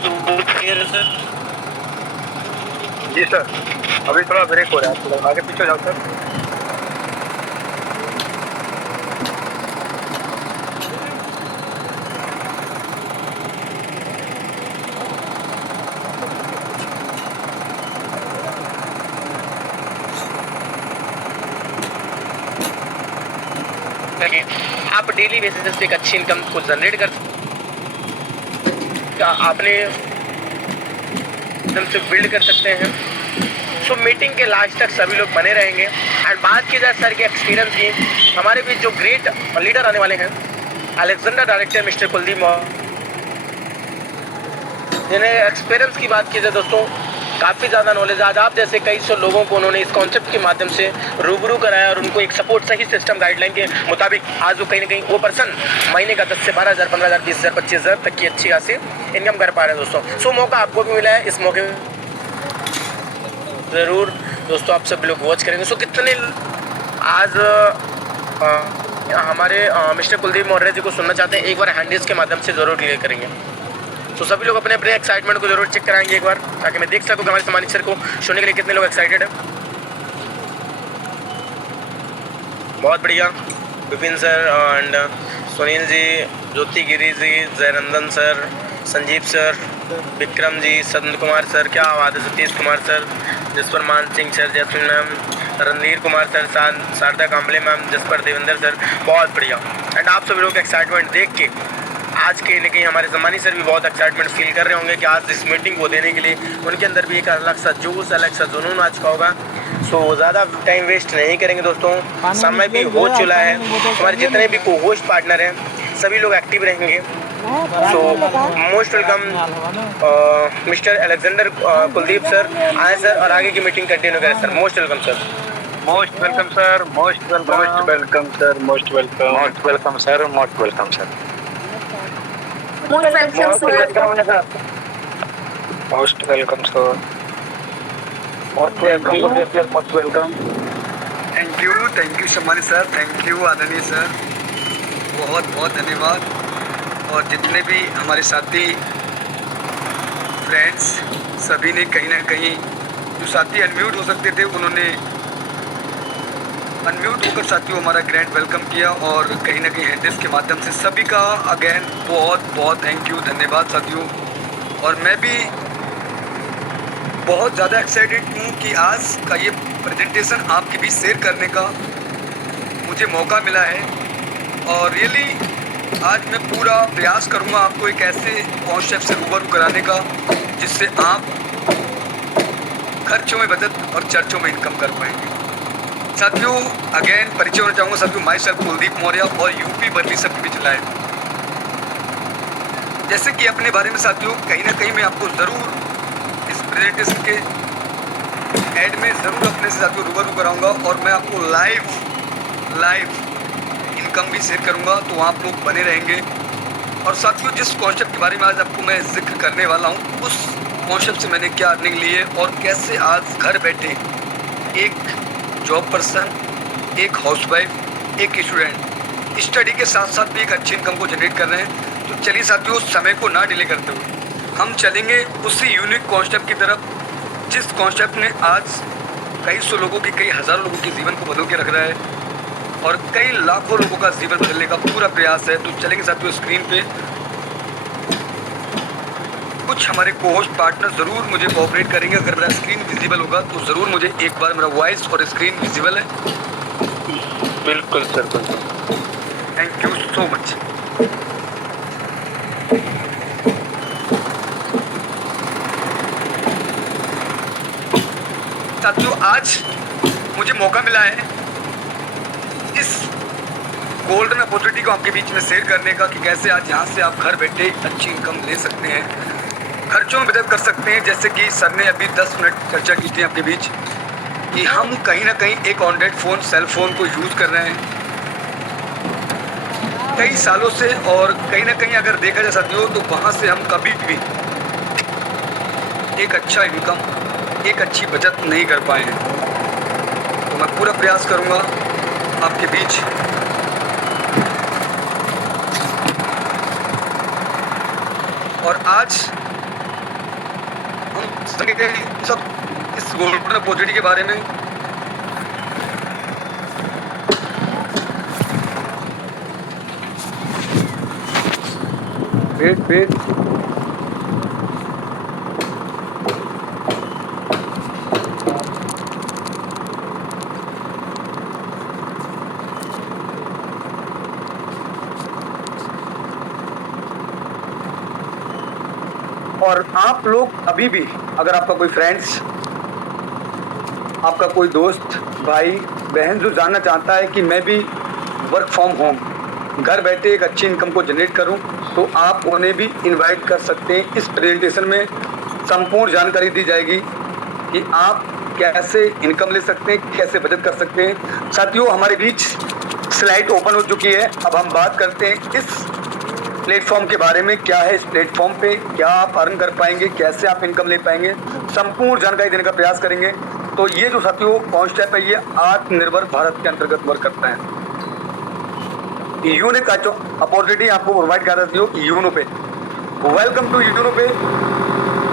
Clear है sir? जी sir, अभी थोड़ा ब्रेक हो रहा है, थोड़ा आगे पीछे हो जाओ सर। आप डेली बेसिस पे एक अच्छी इनकम को जनरेट कर आपने से बिल्ड कर सकते हैं। सो मीटिंग के लास्ट तक सभी लोग बने रहेंगे। एंड बात की जाए सर के एक्सपीरियंस की, हमारे बीच जो ग्रेट लीडर आने वाले हैं, अलेक्जेंडर डायरेक्टर मिस्टर कुलदीप जिन्हें एक्सपीरियंस की बात की जाए दोस्तों, काफ़ी ज़्यादा नॉलेज। आज आप जैसे कई सौ लोगों को उन्होंने इस कॉन्सेप्ट के माध्यम से रूबरू कराया और उनको एक सपोर्ट सही सिस्टम गाइडलाइन के मुताबिक आज वो कहीं ना कहीं वो पर्सन महीने का 10 से 12,000, 15,000, 20,000, 25,000 तक की अच्छी खासी इनकम कर पा रहे हैं दोस्तों। सो मौका आपको भी मिला है, इस मौके ज़रूर दोस्तों आप सब लोग वॉच करेंगे। सो कितने आज हमारे मिस्टर कुलदीप मौर्य जी को सुनना चाहते हैं, एक बार हैंडल्स के माध्यम से ज़रूर क्लियर करेंगे। तो सभी लोग अपने अपने एक्साइटमेंट को जरूर चेक कराएंगे एक बार, ताकि मैं देख सकूं कि हमारे सम्मानित सर को सुनने के लिए कितने लोग एक्साइटेड हैं। बहुत बढ़िया। Vipin sir and Sunil ji, Jyoti Giri ji, Jaynandan sir, Sanjeev sir, Vikram ji, Sant Kumar sir, क्या आवाज़ है, Satish Kumar sir, Jaspar Maan Singh sir, Jasmine ma'am, Randhir Kumar sir, Sharda Kamble ma'am, Jaspar Devendra sir, बहुत बढ़िया। एंड आप सभी लोग का एक्साइटमेंट देख के आज के लेकिन हमारे सम्मानी सर भी बहुत एक्साइटमेंट फील कर रहे होंगे कि आज इस मीटिंग को देने के लिए उनके अंदर भी एक अलग सा जोश, अलग सा जुनून आज का होगा। सो ज़्यादा टाइम वेस्ट नहीं करेंगे दोस्तों, समय भी हो चुका है। हमारे जितने भी को होस्ट पार्टनर हैं सभी लोग एक्टिव रहेंगे। So most welcome mister Alexander Kuldeep sir, आए सर और आगे की मीटिंग कंटिन्यू करें sir. Most welcome sir. Most welcome sir, most welcome, most welcome sir, most welcome, most welcome sir, most welcome sir, most welcome sir, most welcome sir, most welcome, most welcome. Thank you सम्मानित sir, thank you आदरणीय sir, बहुत बहुत धन्यवाद। और जितने भी हमारे साथी फ्रेंड्स सभी ने कहीं ना कहीं, जो साथी अनम्यूट हो सकते थे उन्होंने अनम्यूट होकर साथियों हमारा ग्रैंड वेलकम किया, और कहीं ना कहीं हैंडल्स के माध्यम से सभी का अगेन बहुत बहुत थैंक यू, धन्यवाद साथियों। और मैं भी बहुत ज़्यादा एक्साइटेड हूँ कि आज का ये प्रेजेंटेशन आपके बीच शेयर करने का मुझे मौका मिला है। और रियली आज मैं पूरा प्रयास करूँगा आपको एक ऐसे कॉन्सेप्ट से रूबरू कराने का जिससे आप खर्चों में बचत और चर्चों में इनकम कर पाएंगे। साथियों अगेन परिचय होना चाहूँगा साथियों, माई सेल्फ कुलदीप मौर्य और यूपी बर्ली सब बीच लाए। जैसे कि अपने बारे में साथियों कहीं ना कहीं मैं आपको ज़रूर इस प्रेजेंटेशन के एड में ज़रूर अपने से साथियों रूबरू कराऊंगा, और मैं आपको लाइव इनकम भी शेयर करूंगा, तो आप लोग बने रहेंगे। और साथियों जिस कॉन्सेप्ट के बारे में आज आपको मैं जिक्र करने वाला हूँ, उस कॉन्सेप्ट से मैंने क्या अर्निंग ली है और कैसे आज घर बैठे एक जॉब पर्सन, एक हाउसवाइफ, एक स्टूडेंट स्टडी के साथ साथ भी एक अच्छी इनकम को जनरेट कर रहे हैं। तो चलिए साथियों समय को ना डिले करते हुए हम चलेंगे उसी यूनिक कॉन्सेप्ट की तरफ, जिस कॉन्सेप्ट ने आज कई सौ लोगों की, कई हज़ार लोगों के जीवन को बदल के रख रहा है और कई लाखों लोगों का जीवन बदलने का पूरा प्रयास है। तो चलेंगे साथियों स्क्रीन पे कुछ हमारे को होस्ट पार्टनर ज़रूर मुझे कोऑपरेट करेंगे। अगर मेरा स्क्रीन विजिबल होगा तो ज़रूर मुझे एक बार, मेरा वॉइस और स्क्रीन विजिबल है? बिल्कुल सर, बिल्कुल। Thank you so much. साथियों आज मुझे मौका मिला है इस गोल्डन अपॉर्चुनिटी को आपके बीच में शेयर करने का कि कैसे आज यहाँ से आप घर बैठे अच्छी इनकम ले सकते हैं, खर्चों में बचत कर सकते हैं। जैसे कि सर ने अभी 10 मिनट चर्चा की थी आपके बीच कि हम कहीं ना कहीं एक एंड्रॉइड फ़ोन, सेल फ़ोन को यूज़ कर रहे हैं कई सालों से, और कहीं ना कहीं अगर देखा जाए साथियों तो वहाँ से हम कभी भी एक अच्छा इनकम, एक अच्छी बचत नहीं कर पाए हैं। तो मैं पूरा प्रयास करूँगा आपके बीच और आज सब इस गोल्डन अपॉर्चुनिटी के बारे में। वेट और आप लोग अभी भी, अगर आपका कोई फ्रेंड्स, आपका कोई दोस्त, भाई बहन जो जानना चाहता है कि मैं भी वर्क फ्रॉम होम घर बैठे एक अच्छी इनकम को जनरेट करूं, तो आप उन्हें भी इनवाइट कर सकते हैं। इस प्रेजेंटेशन में संपूर्ण जानकारी दी जाएगी कि आप कैसे इनकम ले सकते हैं, कैसे बचत कर सकते हैं। साथियों, हमारे बीच स्लाइड ओपन हो चुकी है। अब हम बात करते हैं इस प्लेटफॉर्म के बारे में। क्या है इस प्लेटफॉर्म पे, क्या आप अर्न कर पाएंगे, कैसे आप इनकम ले पाएंगे, संपूर्ण जानकारी देने का प्रयास करेंगे। तो ये जो साथियों पॉइंट स्टेप है, ये आत्मनिर्भर भारत के अंतर्गत वर्क करता है। यूनिक अपॉर्चुनिटी आपको प्रोवाइड कर रही हो यूनो पे। वेलकम टू यूनो पे।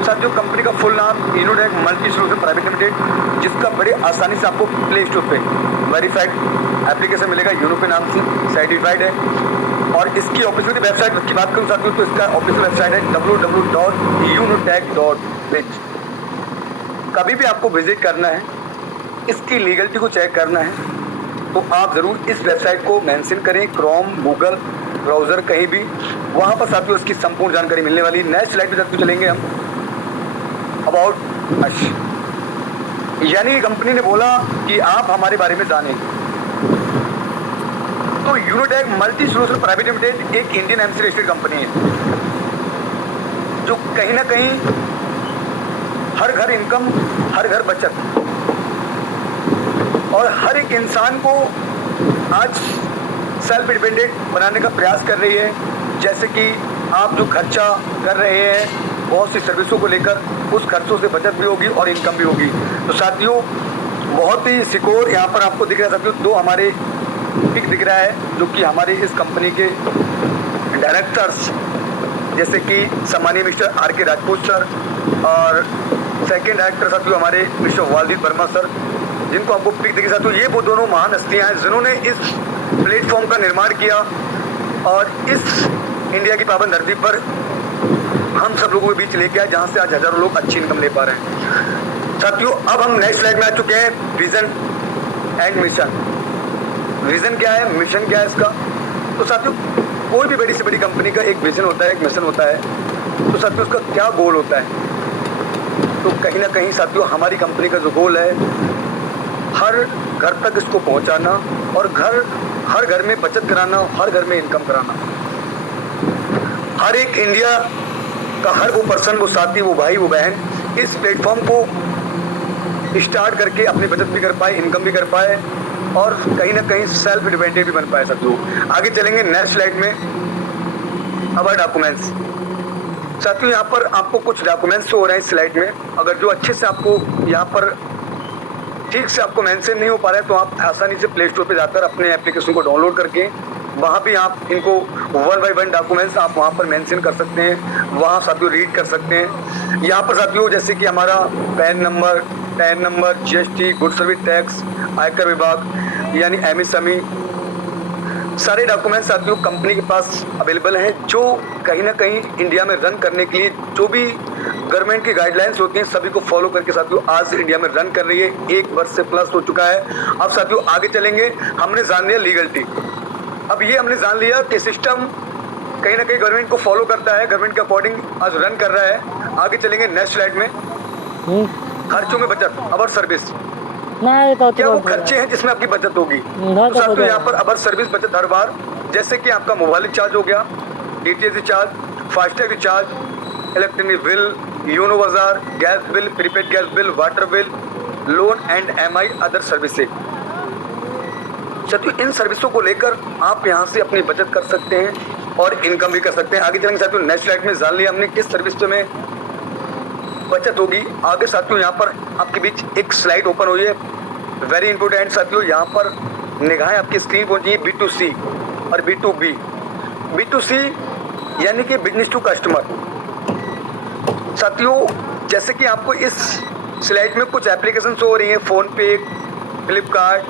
साथियों, कंपनी का फुल नाम Unitech multi solution private limited, जिसका बड़े आसानी से आपको प्ले स्टोर पे वेरीफाइड एप्लीकेशन मिलेगा यूनो पे नाम से, सर्टिफाइड है। और इसकी ऑफिशियल वेबसाइट की बात करूं साथियों, तो इसका ऑफिशियल वेबसाइट है www.unotech.biz। कभी भी आपको विजिट करना है, इसकी लीगलिटी को चेक करना है, तो आप ज़रूर इस वेबसाइट को मेंशन करें, क्रोम, गूगल ब्राउज़र कहीं भी, वहाँ पर साथियों इसकी संपूर्ण जानकारी मिलने वाली। नेक्स्ट स्लाइड पे साथियों चलेंगे हम। अबाउट अस, यानी कंपनी ने बोला कि आप हमारे बारे में जानें। तो Unitech multi solution private limited एक इंडियन एमसी रजिस्टर्ड कंपनी है, जो कहीं ना कहीं हर घर इनकम, हर घर बचत और हर एक इंसान को आज सेल्फ डिपेंडेंट बनाने का प्रयास कर रही है। जैसे कि आप जो खर्चा कर रहे हैं बहुत सी सर्विसों को लेकर, उस खर्चों से बचत भी होगी और इनकम भी होगी। तो साथियों, बहुत ही सिक्योर यहाँ पर आपको दिख रहा है साथियों, दो हमारे पिक दिख रहा है, जो कि हमारे इस कंपनी के डायरेक्टर्स, जैसे कि सम्मानीय मिस्टर आर.के. राजपूत सर और सेकंड डायरेक्टर साथियों हमारे मिस्टर वालदीप वर्मा सर, जिनको आपको पिक दिखे साथियों। ये वो दोनों महान हस्तियाँ हैं जिन्होंने इस प्लेटफॉर्म का निर्माण किया और इस इंडिया की पावन धरती पर हम सब लोगों के बीच लेके आए, जहाँ से आज हजारों लोग अच्छी इनकम ले पा रहे हैं। साथियों, अब हम नेक्स्ट स्लाइड में आ चुके हैं, विजन एंड मिशन। विजन क्या है, मिशन क्या है इसका? तो साथियों, कोई भी बड़ी से बड़ी कंपनी का एक विजन होता है, एक मिशन होता है। तो साथियों, उसका क्या गोल होता है? तो कहीं ना कहीं साथियों, हमारी कंपनी का जो गोल है, हर घर तक इसको पहुंचाना और हर घर में बचत कराना, हर घर में इनकम कराना। हर एक इंडिया का हर वो पर्सन, वो साथी, वो भाई, वो बहन इस प्लेटफॉर्म को स्टार्ट करके अपनी बचत भी कर पाए, इनकम भी कर पाए और कहीं ना कहीं सेल्फ डिपेंडेंट भी बन पाए साथियों। आगे चलेंगे नेक्स्ट स्लाइड में। अवर डॉक्यूमेंट्स साथियों, यहाँ पर आपको कुछ डॉक्यूमेंट्स हो रहे हैं इस स्लाइड में। अगर जो अच्छे से आपको यहाँ पर ठीक से आपको मेंशन नहीं हो पा रहा है, तो आप आसानी से प्ले स्टोर पे जाकर अपने एप्लीकेशन को डाउनलोड करके वहाँ भी आप इनको 1 बाय 1 डॉक्यूमेंट्स आप वहाँ पर मेंशन कर सकते हैं, वहाँ साथियों रीड कर सकते हैं। यहाँ पर साथियों जैसे कि हमारा pan number, GST, good service tax, आयकर विभाग यानी एमएसएमई, सारे डॉक्यूमेंट्स साथियों कंपनी के पास अवेलेबल हैं, जो कहीं ना कहीं इंडिया में रन करने के लिए जो भी गवर्नमेंट की गाइडलाइंस होती हैं सभी को फॉलो करके साथियों आज इंडिया में रन कर रही है। 1 वर्ष से प्लस हो चुका है। अब साथियों आगे चलेंगे, हमने जान लिया लीगलिटी। अब ये हमने जान लिया कि सिस्टम कहीं ना कहीं गवर्नमेंट को फॉलो करता है, गवर्नमेंट के अकॉर्डिंग आज रन कर रहा है। आगे चलेंगे नेक्स्ट स्लाइड में। खर्चों में बचत, अवर सर्विस, क्या वो खर्चे हैं जिसमें आपकी बचत होगी? तो साथियों यहाँ पर अवर सर्विस बचत हर बार, जैसे कि आपका मोबाइल रिचार्ज हो गया, DTH recharge, FASTag recharge, electronic bill, यूनो बाजार, gas bill, prepaid gas bill, water bill, loan and EMI other services. साथियों इन सर्विसों को लेकर आप यहाँ से अपनी बचत कर सकते हैं और इनकम भी कर सकते हैं। आगे चलेंगे साथियों, नेक्स्ट स्लाइड में जान लिया हमने किस सर्विस में बचत होगी। आगे साथियों यहाँ पर आपके बीच एक स्लाइड ओपन हुई है, वेरी इंपॉर्टेंट साथियों। यहाँ पर निगाहें आपकी स्क्रीन पहुंची है B2C और B2B। B2C यानी कि बिजनेस टू कस्टमर। साथियों जैसे कि आपको इस स्लाइड में कुछ एप्लीकेशन शो हो रही हैं, फ़ोनपे, फ्लिपकार्ट,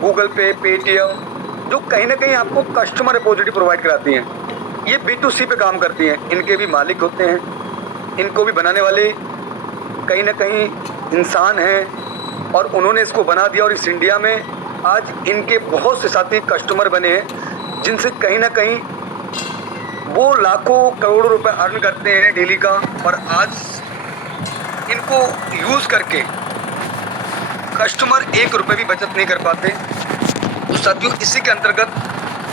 गूगल पे, पेटीएम, जो कहीं ना कहीं आपको कस्टमर अपॉर्चुनिटी प्रोवाइड कराती हैं। ये B2C पे काम करती हैं, इनके भी मालिक होते हैं, इनको भी बनाने वाले कहीं ना कहीं इंसान हैं और उन्होंने इसको बना दिया और इस इंडिया में आज इनके बहुत से साथी कस्टमर बने हैं जिनसे कहीं ना कहीं वो लाखों करोड़ों रुपए अर्न करते हैं डेली का, और आज इनको यूज़ करके कस्टमर 1 रुपये भी बचत नहीं कर पाते। तो साथियों, इसी के अंतर्गत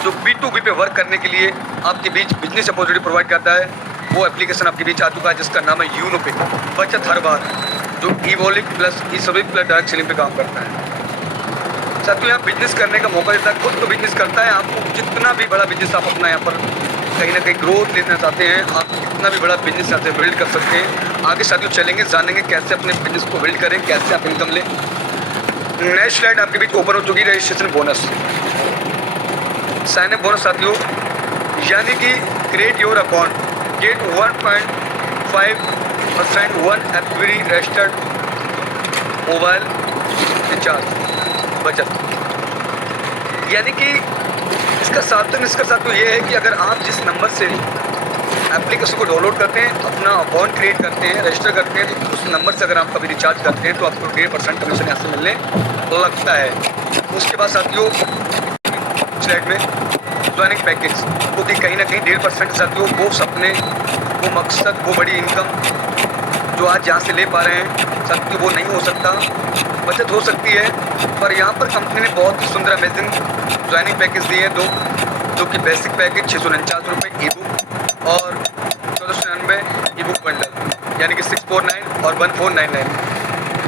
जो B2B पे वर्क करने के लिए आपके बीच बिजनेस अपॉर्चुनिटी प्रोवाइड करता है, वो एप्लीकेशन आपके बीच आ चुका है जिसका नाम है यूनो पे। बचत हर बार, जो e-wallet plus e-service plus direct selling पे काम करता है। साथियों, यहाँ बिजनेस करने का मौका देता है, खुद तो बिजनेस करता है। आपको जितना भी बड़ा बिजनेस आप अपना यहाँ पर कहीं ना कहीं ग्रोथ लेना चाहते हैं, आप कितना भी बड़ा बिजनेस यहाँ से बिल्ड कर सकते हैं। आगे साथियों चलेंगे, जानेंगे कैसे अपने बिजनेस को बिल्ड करें, कैसे आप इनकम लें। नेक्स्ट स्लाइड आपके बीच ओपन हो चुकी है, registration bonus, sign up bonus साथियों, यानी कि create your account, get 1.5% on every registered mobile recharge बचत। यानी कि इसका सार्थक निष्कर्ष साथियों ये है कि अगर आप जिस नंबर से एप्लीकेशन को डाउनलोड करते हैं, अपना अकाउंट क्रिएट करते हैं, रजिस्टर करते हैं, तो उस नंबर से अगर आप कभी रिचार्ज करते हैं तो आपको 1.5% कमीशन यहाँ से मिलने लगता है। उसके बाद साथियों स्लाइड में ज्वाइनिंग पैकेज, क्योंकि कहीं ना कहीं 1.5% साथियों वो सपने, वो मकसद, वो बड़ी इनकम जो आज यहाँ से ले पा रहे हैं साथियों, वो नहीं हो सकता। बचत हो सकती है, पर यहाँ पर कंपनी ने बहुत ही सुंदर अमेजिंग ज्वाइनिंग पैकेज दिए हैं दो, जो कि बेसिक पैकेज 649 रुपये ई बुक और 1499 ई बुक बंडल, यानी कि 649 और 1499।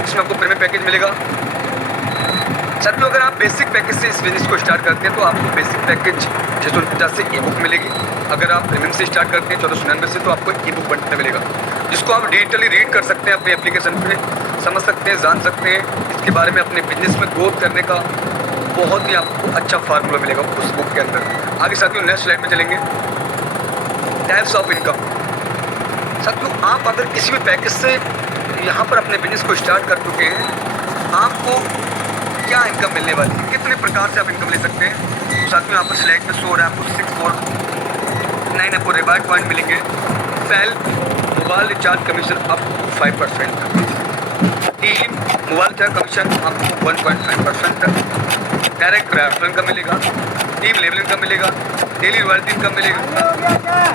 इसमें आपको प्रीमियम पैकेज मिलेगा। साथियों, अगर आप बेसिक पैकेज से इस बिजनेस को स्टार्ट करते हैं तो आपको बेसिक पैकेज 649 से ई बुक मिलेगी। अगर आप प्रीमियम से स्टार्ट करते हैं 1499 से, तो आपको ई बुक बंडल मिलेगा, जिसको आप डिजिटली रीड कर सकते हैं अपने एप्लीकेशन पे, समझ सकते हैं, जान सकते हैं इसके बारे में। अपने बिजनेस में ग्रोथ करने का बहुत ही आपको अच्छा फार्मूला मिलेगा उस बुक के अंदर। आगे साथियों नेक्स्ट स्लाइड में चलेंगे, टाइप्स ऑफ इनकम। साथियों, आप अगर किसी भी पैकेज से यहाँ पर अपने बिजनेस को स्टार्ट कर चुके हैं, आपको क्या इनकम मिलने वाली है, कितने प्रकार से आप इनकम ले सकते हैं। तो साथियों यहाँ पर स्लाइड में शो हो रहा है आपको 649 आपको रिवार्ड पॉइंट मिलेंगे। Self mobile recharge commission up to 5% तक, team mobile recharge commission up to 1.5% तक, डायरेक्ट रेफरल का मिलेगा, टीम लेवलिंग का मिलेगा, डेली रॉयल्टी इनकम मिलेगा,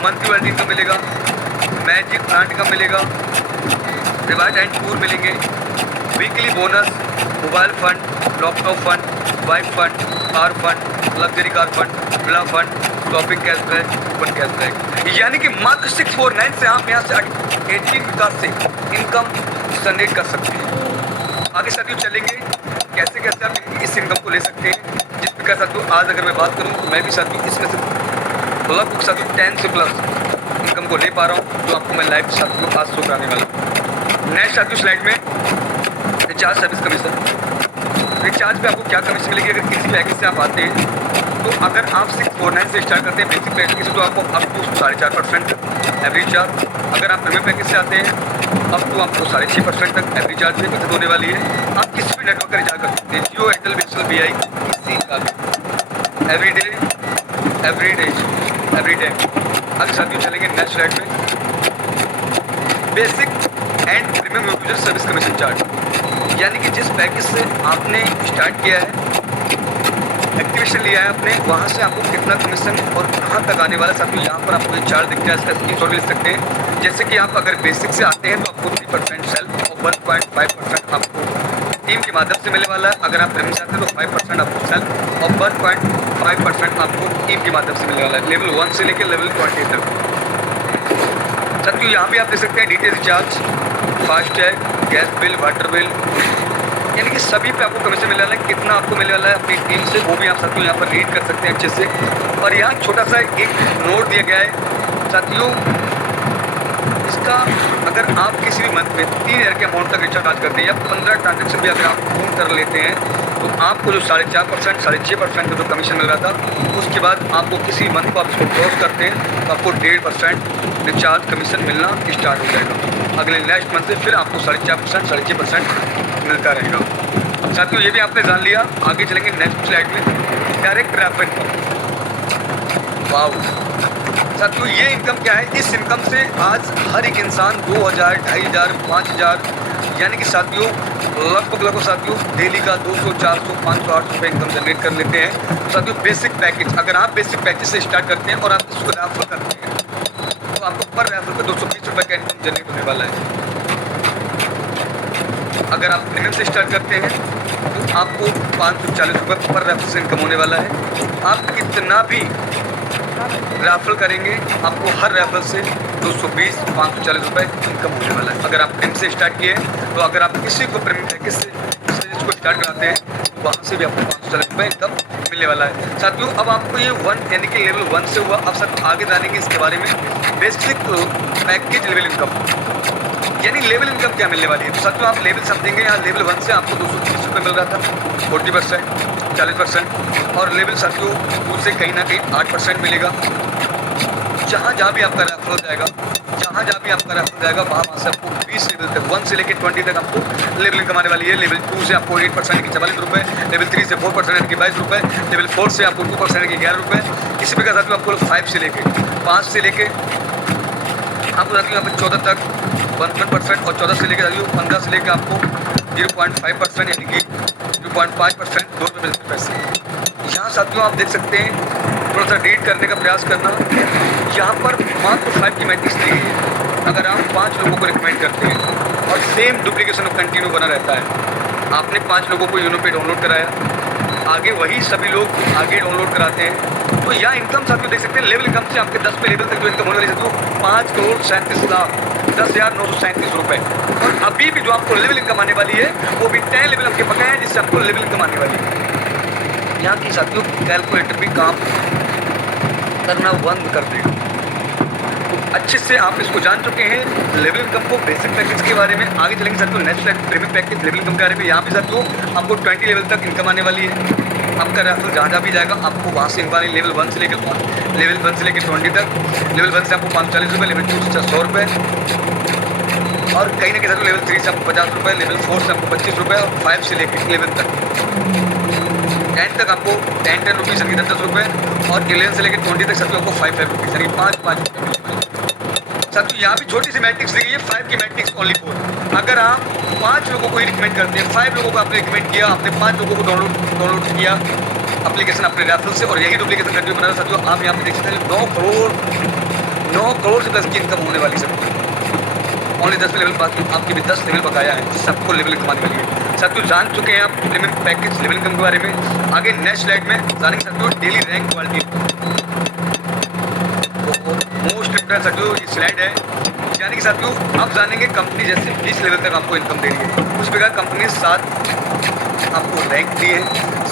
मंथली रॉयल्टी इनकम मिलेगा, मैजिक प्लांट का मिलेगा, रिवार्ड एंड टूर मिलेंगे, weekly bonus, mobile fund, laptop fund, bike fund, car fund, luxury car fund, villa fund, shopping cashback, coupon cashback. यानी कि मात्र 649 से आप यहाँ से 18 विकास से इनकम जनरेट कर सकते हैं। आगे साथियों चलेंगे कैसे कैसे आप इस इनकम को ले सकते हैं। जिस प्रकार साथियों आज अगर मैं बात करूँ तो मैं भी साथियों इसमें से लगभग साथियों 10 से प्लस इनकम को ले पा रहा हूँ, जो आपको मैं लाइव साथियों आज शो कराने वाला हूँ। नेक्स्ट साथियों स्लाइड में रिचार्ज सर्विस कमीशन। रिचार्ज पे आपको क्या कमीशन मिलेगी अगर किसी पैकेज से आप आते हैं, तो अगर आप 649 से स्टार्ट करते हैं बेसिक पैकेज से, तो आपको अप टू 4.5% एवरेज चार्ज। अगर आप प्रीमियम पैकेज से आते हैं अप टू आपको 6.5% तक एवरेज चार्ज से बचत होने वाली है। आप किसी भी नेटवर्क का रिचार्ज कर सकते हैं, जियो, एयरटेल, बीएसएनएल, बीआई, किसी का भी, एवरी डे एवरी डे। आगे साथियों चलेंगे नेक्स्ट स्लाइड में, basic and premium user service commission charge. यानी कि जिस पैकेज से आपने स्टार्ट किया है, एक्टिवेशन लिया है आपने, वहाँ से आपको कितना कमीशन और कहाँ तक आने वाला साथियों यहाँ पर आपको चार्ज दिखता है। इसका स्क्रीनशॉट ले सकते हैं। जैसे कि आप अगर बेसिक से आते हैं तो आपको 3% सेल्फ और 1.5% आपको टीम के माध्यम से मिलने वाला है। अगर आप प्रीमियम से आते हैं तो 5% आपको सेल्फ और 1.5% आपको टीम के माध्यम से मिलने वाला है, लेवल 1 से लेकर लेवल 20 तक। साथियों यहाँ भी आप देख सकते हैं detail recharge, FASTag, gas bill, water bill, यानी कि सभी पे आपको कमीशन मिलने वाला है। कितना आपको मिलने वाला है अपनी टीम से, वो भी आप साथियों यहाँ पर रीड कर सकते हैं अच्छे से। और यहाँ छोटा सा एक नोट दिया गया है साथियों, इसका अगर आप किसी भी मंथ में 3 ईयर के अमाउंट तक रिचार्ज करते हैं या 15 ट्रांजेक्शन भी अगर आप पूर्ण कर लेते हैं, तो आपको जो 4.5% 6.5% का जो कमीशन मिल रहा था, उसके बाद आपको किसी मंथ को आप इसको क्रॉस करते हैं तो आपको 1.5% रिचार्ज कमीशन मिलना स्टार्ट हो जाएगा। अगले नेक्स्ट मंथ से फिर आपको 4.5%, 6.5% मिलता रहेगा। साथियों ये भी आपने जान लिया। आगे चलेंगे नेक्स्ट स्लाइड में, डायरेक्ट रैफल इनकम। वाओ साथियों, ये इनकम क्या है? इस इनकम से आज हर एक इंसान 2000, 2500, 5000 यानी कि साथियों लगभग साथियों डेली का 200, 400, 500, 800 रुपये इनकम जनरेट कर लेते हैं। तो साथियों बेसिक पैकेज, अगर आप बेसिक पैकेज से स्टार्ट करते हैं और आप इसको रेफर करते हैं तो आपको पर रेफर पे 220 रुपये का इनकम जनरेट होने वाला है। अगर आप प्रीमियम से स्टार्ट करते हैं तो आपको 540 रुपये पर रेफर से इनकम होने वाला है। आप कितना भी रेफर करेंगे आपको हर रेफर से 220, 540 रुपये इनकम होने वाला है। अगर आप प्रीमियम से स्टार्ट किए तो अगर आप किसी को प्रीमियम पैकेज से इसको स्टार्ट कराते हैं तो वहाँ से भी आपको 540 रुपये इनकम मिलने वाला है। साथियों अब आपको ये 1 यानी कि लेवल 1 से हुआ। अब सर आगे जानेंगे इसके बारे में, बेसिक पैकेज लेवल इनकम यानी लेवल इनकम क्या मिलने वाली है। तो साथियों आप लेवल समझेंगे, यहाँ लेवल 1 से आपको 230 रुपये मिल रहा था, 40%, 40%, और लेवल साथियों 2 से कहीं ना कहीं 8% मिलेगा। जहाँ भी आपका रेफर जाएगा, वहाँ से आपको 20 लेवल तक, 1 से लेकर 20 तक आपको लेवल इनकम आने वाली है। लेवल 2 से आपको 8% की 44 रुपये, लेवल 3 से 4% की 22 रुपये, लेवल 4 से आपको 2% की 11 रुपये। इसी प्रकार साथियों आपको 5 से लेके 5 से लेके आपको साथियों यहाँ पर 14 तक 1% और 14 से लेकर साथियों 15 से लेकर आपको 0.5% यानी कि 0.5% 2 रुपये पैसे। यहाँ साथियों आप देख सकते हैं, थोड़ा सा रीड करने का प्रयास करना। यहाँ पर मात्र 5 की मैट्रिक्स दी गई है। अगर आप 5 लोगों को रिकमेंड करते हैं और सेम डुप्लीकेशन कंटिन्यू बना रहता है, आपने 5 लोगों को यूनो पे डाउनलोड कराया, आगे वही सभी लोग आगे डाउनलोड कराते हैं, तो यहाँ इनकम साथियों देख सकते हैं। लेवल इनकम से आपके 10 पे लेवल तक जो इनकम होने वाली साथियों 5,37,10,937 रुपये। और अभी भी जो आपको लेवल इनकम आने वाली है वो भी 10 लेवल आपके पकाए हैं, जिससे आपको लेवल इनकम आने वाली है। यहाँ की साथियों कैलकुलेटर भी काम करना बंद कर देगा। तो अच्छे से आप इसको जान चुके हैं लेवल इनकम को, बेसिक पैकेज के बारे में। आगे चलेंगे साथियों next premium package level income के बारे में। यहाँ पे साथियों आपको 20 लेवल तक इनकम आने वाली है। आपका रेफर जहाँ भी जाएगा आपको वहाँ से इनकम लेवल 1 से लेकर 20 तक। लेवल 1 से आपको 540 रुपये, लेवल 2 से 100 रुपये, और कहीं ना कहीं साथियों लेवल 3 से आपको 50 रुपये, लेवल 4 से आपको 25 रुपये, और 5 से लेकर 11 तक 10 तक आपको 10 रुपीज़ यानी 10 रुपये, और 11 से लेकर 20 तक साथियों आपको 5 रुपीज़ यानी 5 रुपये। साथियों यहाँ भी छोटी सी मैट्रिक्स दी गई है, 5 की मैट्रिक्स ओनली 4। अगर आप 5 लोगों को ही रिकमेंड करते हैं, 5 लोगों को आपने रिकमेंड किया, आपने 5 लोगों को डाउनलोड किया एप्लीकेशन अपने रेफरल से, और यही डुप्लीकेशन कंटिन्यू बना रहा साथियों। आप यहाँ पे देख सकते हैं 9 करोड़ से 10 की इनकम होने वाली साथियों। ओनली 10 लेवल बाकी, आपके भी 10 लेवल बकाया है, सबको लेवल इनकम आने वाली है। साथियों जान चुके हैं आप प्रीमियम पैकेज लेवल इनकम के बारे में। आगे नेक्स्ट स्लाइड में जानेंगे साथियों daily rank quality. Most important साथियों ये स्लाइड है, यानी कि साथियों अब जानेंगे कंपनी जैसे 20 लेवल तक आपको इनकम दे रही है, उस प्रकार कंपनी 7 आपको रैंक दी है,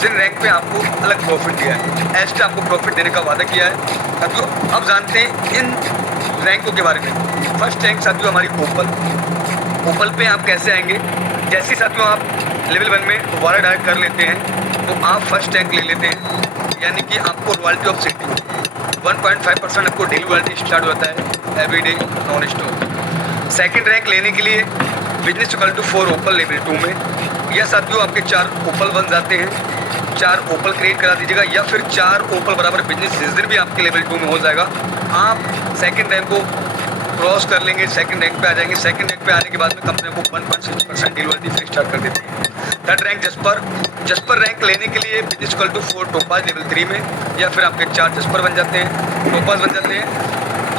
जिन रैंक पे आपको अलग प्रॉफिट दिया है, एक्स्ट्रा आपको प्रॉफिट देने का वादा किया है। साथियों अब जानते हैं इन रैंकों के बारे में। फर्स्ट रैंक साथियों हमारी ओपल पे आप कैसे आएंगे। जैसे साथियों आप लेवल 1 में दोबारा डायरेक्ट कर लेते हैं तो आप फर्स्ट रैंक ले लेते हैं, यानी कि आपको रॉयल्टी ऑफ सिटी 1.5% आपको डेली रॉयल्टी स्टार्ट होता है everyday non stop. Second rank लेने के लिए business equal to 4 opal level 2 में, या साथियों आपके 4 ओपल बन जाते हैं, 4 ओपल क्रिएट करा दीजिएगा, या फिर 4 ओपल बराबर बिजनेस जिस दिन भी आपके लेवल 2 में हो जाएगा आप सेकंड रैंक को क्रॉस कर लेंगे, सेकंड रैंक पे आ जाएंगे। सेकंड रैंक पे आने के बाद में कंपनी को 1.6% डेली से स्टार्ट कर देती है। थर्ड रैंक जस्पर रैंक लेने के लिए business equal to 4 topaz level 3 में, या फिर आपके 4 जस्पर बन जाते हैं, टोपाज बन जाते हैं,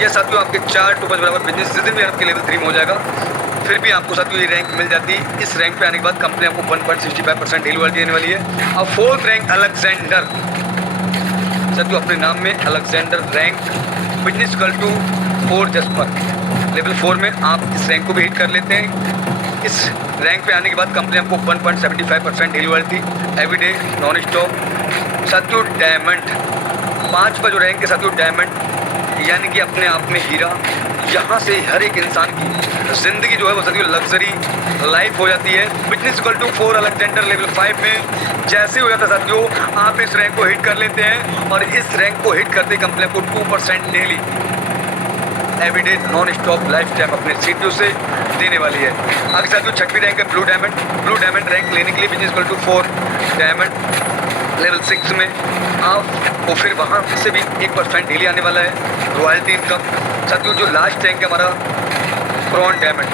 या साथियों आपके 4 टोपाज बराबर बिजनेस जिस दिन भी आपके लेवल 3 में हो जाएगा फिर भी आपको साथियों ये रैंक मिल जाती है। इस रैंक पे आने के बाद कंपनी आपको 1.65% डेली रॉयल्टी देने वाली है। और फोर्थ रैंक अलेक्जेंडर, साथियों अपने नाम में Alexander rank business equal to 4 jasper level 4 में आप इस रैंक को भी हिट कर लेते हैं। इस रैंक पे आने के बाद कंपनी आपको 1.75% daily royalty everyday non stop. साथियों डायमंड 5 का जो रैंक है साथियों डायमंड, यानी कि अपने आप में हीरा। यहाँ से हर एक इंसान की ज़िंदगी जो है वो साथियों लग्जरी लाइफ हो जाती है। Business equal to 4 Alexander level 5 में जैसे हो जाता है साथियों आप इस रैंक को हिट कर लेते हैं, और इस रैंक को हिट करते कंपनी को 2% daily everyday non stop life time अपने सीटीओ से देने वाली है। आगे साथियों 6वीं रैंक है ब्लू डायमंड रैंक लेने के लिए which is equal to 4 diamond level 6 में आपको फिर वहाँ से भी 1% डेली आने वाला है रॉयल्टी इनकम। साथियों जो लास्ट रैंक है हमारा ब्रॉन्ज डायमंड,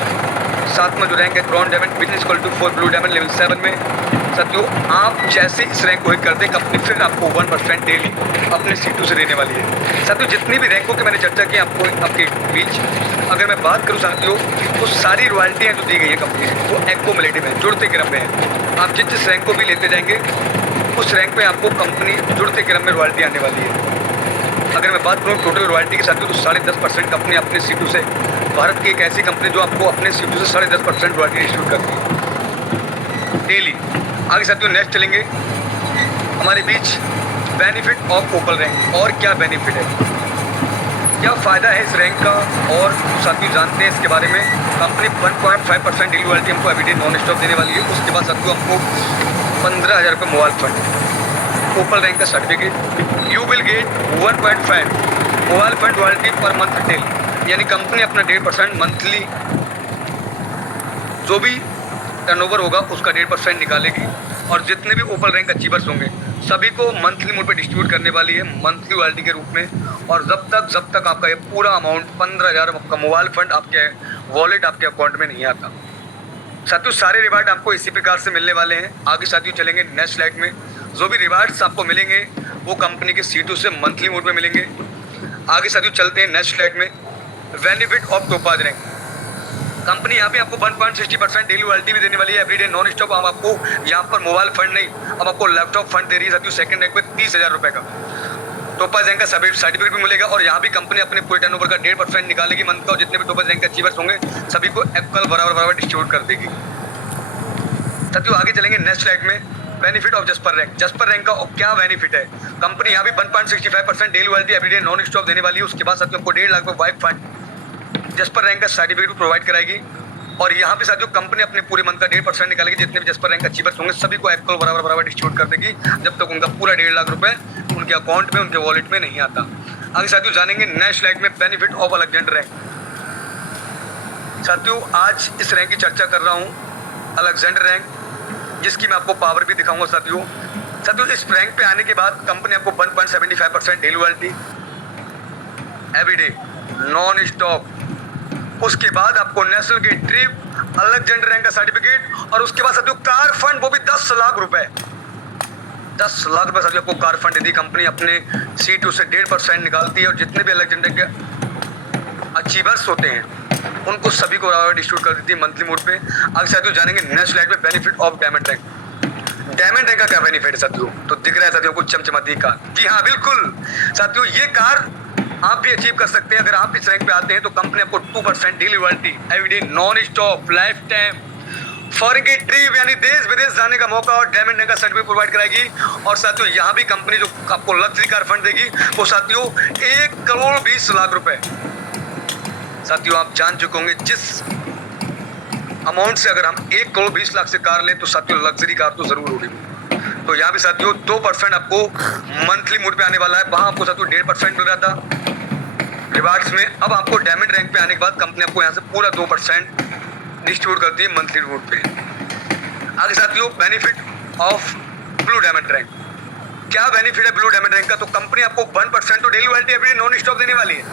7वां जो रैंक है bronze diamond which is equal to 4 blue diamond level 7 में। साथियों आप जैसे इस रैंक को हिट करते कंपनी फिर आपको 1% डेली अपने सीटों से देने वाली है। साथियों जितनी भी रैंकों की मैंने चर्चा की आपको आपके बीच, अगर मैं बात करूं साथियों तो सारी रॉयल्टियाँ जो दी गई है कंपनी से वो एक्यूमुलेटिव है, जुड़ते क्रम में है। आप जिस रैंक को भी लेते जाएंगे उस रैंक पे आपको कंपनी जुड़ते क्रम में रॉयल्टी आने वाली है। अगर मैं बात करूँ टोटल रॉयल्टी की साथियों तो 10.5% कंपनी अपने सीटों से, भारत की एक ऐसी कंपनी जो आपको अपने सीटों से 10.5% रॉयल्टी डिस्ट्रीब्यूट करती है डेली। आगे साथियों नेक्स्ट चलेंगे हमारे बीच बेनिफिट ऑफ ओपल रैंक। और क्या बेनिफिट है, क्या फ़ायदा है इस रैंक का, और साथियों जानते हैं इसके बारे में। कंपनी 1.5% डेली रॉयल्टी हमको एवरीडे नॉन स्टॉप देने वाली है। उसके बाद साथियों हमको 15,000 रुपये मोबाइल फंड, ओपल रैंक का certificate. You will get 1.5 mobile fund royalty per month daily, यानी कंपनी अपना 1.5% मंथली जो भी टर्नओवर होगा उसका 1.5% निकालेगी और जितने भी ओपल रैंक अचीवर्स होंगे सभी को मंथली मोड पे डिस्ट्रीब्यूट करने वाली है मंथली रॉयल्टी के रूप में। और जब तक आपका ये पूरा अमाउंट 15,000 का मोबाइल फंड आपके वॉलेट आपके अकाउंट में नहीं आता। साथियों सारे रिवार्ड आपको इसी प्रकार से मिलने वाले हैं। आगे साथियों चलेंगे नेक्स्ट स्लाइड में। जो भी रिवार्ड्स आपको मिलेंगे वो कंपनी के सीटों से मंथली मोड में मिलेंगे। आगे साथियों चलते हैं नेक्स्ट स्लाइड में। Benefit of topaz rank, company यहाँ पे आपको 1.60% डेली रॉयल्टी भी देने वाली है एवरीडे नॉन स्टॉप। अब आपको यहाँ पर मोबाइल फंड नहीं, अब आपको लैपटॉप फंड दे रही है साथियों सेकंड रैंक पे 30,000 रुपये का। टोपाज रैंक का सर्टिफिकेट भी मिलेगा और यहाँ भी कंपनी अपने पूरे टर्नओवर का 1.5% निकालेगी मंथ का, और जितने भी टोपाज रैंक के अचीवर्स होंगे सभी को इक्वल बराबर डिस्ट्रीब्यूट कर देगी। साथियों आगे चलेंगे नेक्स्ट स्लाइड में। बेनिफिट ऑफ जस्पर रैंक का क्या बेनिफिट है, कंपनी यहाँ भी 1.65% daily royalty everyday non stop देने वाली है। उसके बाद साथियों आपको 1.5 लाख रुपये वाइफ फंड जस्पर रैंक का सर्टिफिकेट प्रोवाइड कराएगी। और यहाँ पे साथियों कंपनी अपने पूरे मंथ का 1.5% निकालेगी, जितने भी जस्पर रैंक अचीवर्स होंगे सभी को इक्वल बराबर डिस्ट्रीब्यूट कर देगी जब तक उनका पूरा 1.5 लाख रुपए उनके अकाउंट में उनके वॉलेट में नहीं आता। आगे साथियों जानेंगे नेक्स्ट स्लाइड में बेनिफिट ऑफ अलेक्जेंडर रैंक। साथियों आज इस रैंक की चर्चा कर रहा हूँ अलेक्जेंडर रैंक, जिसकी मैं आपको पावर भी दिखाऊंगा। साथियों इस रैंक पे आने के बाद कंपनी आपको 1.75% daily royalty everyday non stop, उसके बाद आपको नेशनल की ट्रिप, अलेक्जेंडर रैंक का सर्टिफिकेट, और उसके बाद साथियों कार फंड वो भी 10 लाख रुपए। 10 लाख रुपए साथियों आपको कार फंड देती कंपनी अपने सीटों से 1.5% निकालती है। और जितने भी अलेक्जेंडर के अचीवर्स होते हैं उनको सभी को डिस्ट्रीब्यूट कर देती है मंथली मोड पे। आगे साथियों जानेंगे नेक्स्ट स्लाइड में benefit of diamond rank. Diamond rank का क्या बेनिफिट है साथियों, तो दिख रहा है साथियों कुछ चमचमाती कार। जी हाँ बिल्कुल साथियों, ये कार आप भी अचीव कर सकते हैं। अगर आप इस रैंक पे आते हैं तो कंपनी आपको 2% daily royalty everyday non stop life time foreign की ट्रिप यानी देश विदेश जाने का मौका और डायमंड रैंक का सर्टिफिकेट प्रोवाइड कराएगी। और साथियों यहाँ भी कंपनी जो आपको लग्जरी कार फंड देगी वो साथियों 1,20,00,000 रुपए। साथियों आप जान चुके होंगे जिस अमाउंट से अगर हम 1,20,00,000 से कार लें तो साथियों लग्जरी कार तो जरूर होगी। तो यहाँ भी साथियों 2% आपको मंथली मोड पे आने वाला है। वहाँ आपको साथियों 1.5% मिल रहा था रिवार्ड्स में। अब आपको डायमंड रैंक पे आने के बाद कंपनी आपको यहाँ से पूरा 2% डिस्ट्रीब्यूट करती है मंथली मोड पे। आगे साथियों benefit of blue diamond rank, क्या बेनिफिट है ब्लू डायमंड रैंक का, तो कंपनी आपको 1% तो daily royalty every non stop देने वाली है।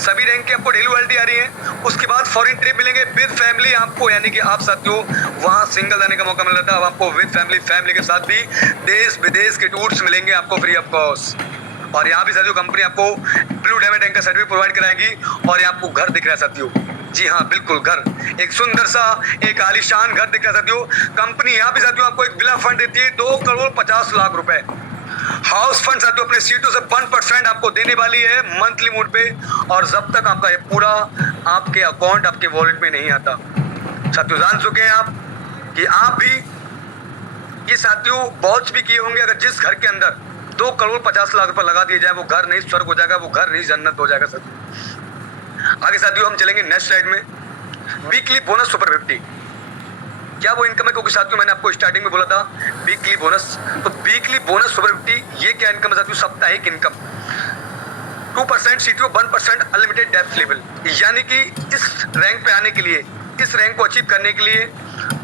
सभी रैंक की आपको डेली रॉयल्टी आ रही है। उसके बाद फॉरेन ट्रिप मिलेंगे विद फैमिली आपको, यानी कि आप साथियों वहाँ सिंगल जाने का मौका मिल रहा था, अब आपको विद फैमिली के साथ भी देश विदेश के टूर्स मिलेंगे आपको फ्री ऑफ कॉस्ट। और यहाँ भी साथियों कंपनी आपको ब्लू डायमंड रैंक का सर्टिफिकेट प्रोवाइड कराएगी। और यहाँ आपको घर दिख रहा है साथियों, जी हाँ बिल्कुल घर, एक सुंदर सा एक आलीशान घर दिख रहा है साथियों। कंपनी यहाँ भी साथियों आपको एक विला फंड देती है 2,50,00,000 रुपए। हाउस फंड साथियों अपने सीटों से 1% आपको देने वाली है मंथली मोड पे, और जब तक आपका ये पूरा आपके अकाउंट आपके वॉलेट में नहीं आता। साथियों जान चुके हैं आप कि आप भी ये साथियों बहुत भी किए होंगे। अगर जिस घर के अंदर 2,50,00,000 रुपए लगा दिए जाए वो घर नहीं स्वर्ग हो जाएगा, वो घर नहीं जन्नत हो जाएगा साथियों। आगे साथियों हम चलेंगे नेक्स्ट स्लाइड में। वीकली बोनस सुपर 50 क्या वो इनकम है, क्योंकि साथियों मैंने आपको स्टार्टिंग में बोला था वीकली बोनस, तो वीकली बोनस सुपर 50 ये क्या इनकम है साथियों, साप्ताहिक income 2% CTO, 1% unlimited depth level. यानी कि इस रैंक पे आने के लिए, इस रैंक को अचीव करने के लिए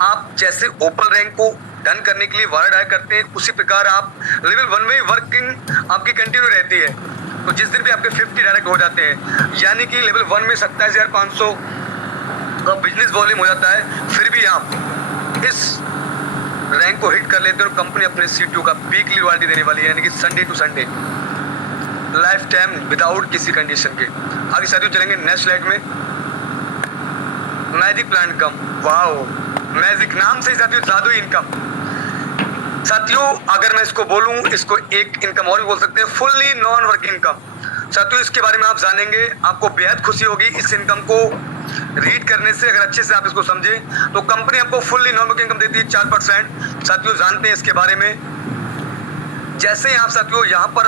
आप जैसे ओपन रैंक को डन करने के लिए वायर डायल करते हैं, उसी प्रकार आप लेवल 1 में वर्किंग आपकी कंटिन्यू रहती है। तो जिस दिन भी आपके 50 डायरेक्ट हो जाते हैं, यानी कि लेवल 1 में 27,500 का बिजनेस वॉल्यूम हो जाता है, फिर भी आप इस रैंक को हिट कर लेते हैं और कंपनी अपने CTO का वीकली रॉयल्टी देने वाली है, यानी कि Sunday to Sunday life time without किसी कंडीशन के। आगे साथियों चलेंगे नेक्स्ट स्लाइड में। Magic plan income, wow, magic नाम से ही साथियों जादू इनकम। साथियों अगर मैं इसको बोलूं, इसको एक इनकम और भी बोल सकते हैं, फुल्ली नॉन वर्क इनकम। साथियों इसके बारे में आप जानेंगे, आपको बेहद खुशी होगी इस इनकम को रीड करने से। अगर अच्छे से आप इसको समझे तो कंपनी आपको फुल्ली नॉन वर्क इनकम देती है 4%। साथियों जानते हैं इसके बारे में। जैसे ही आप साथियों यहाँ पर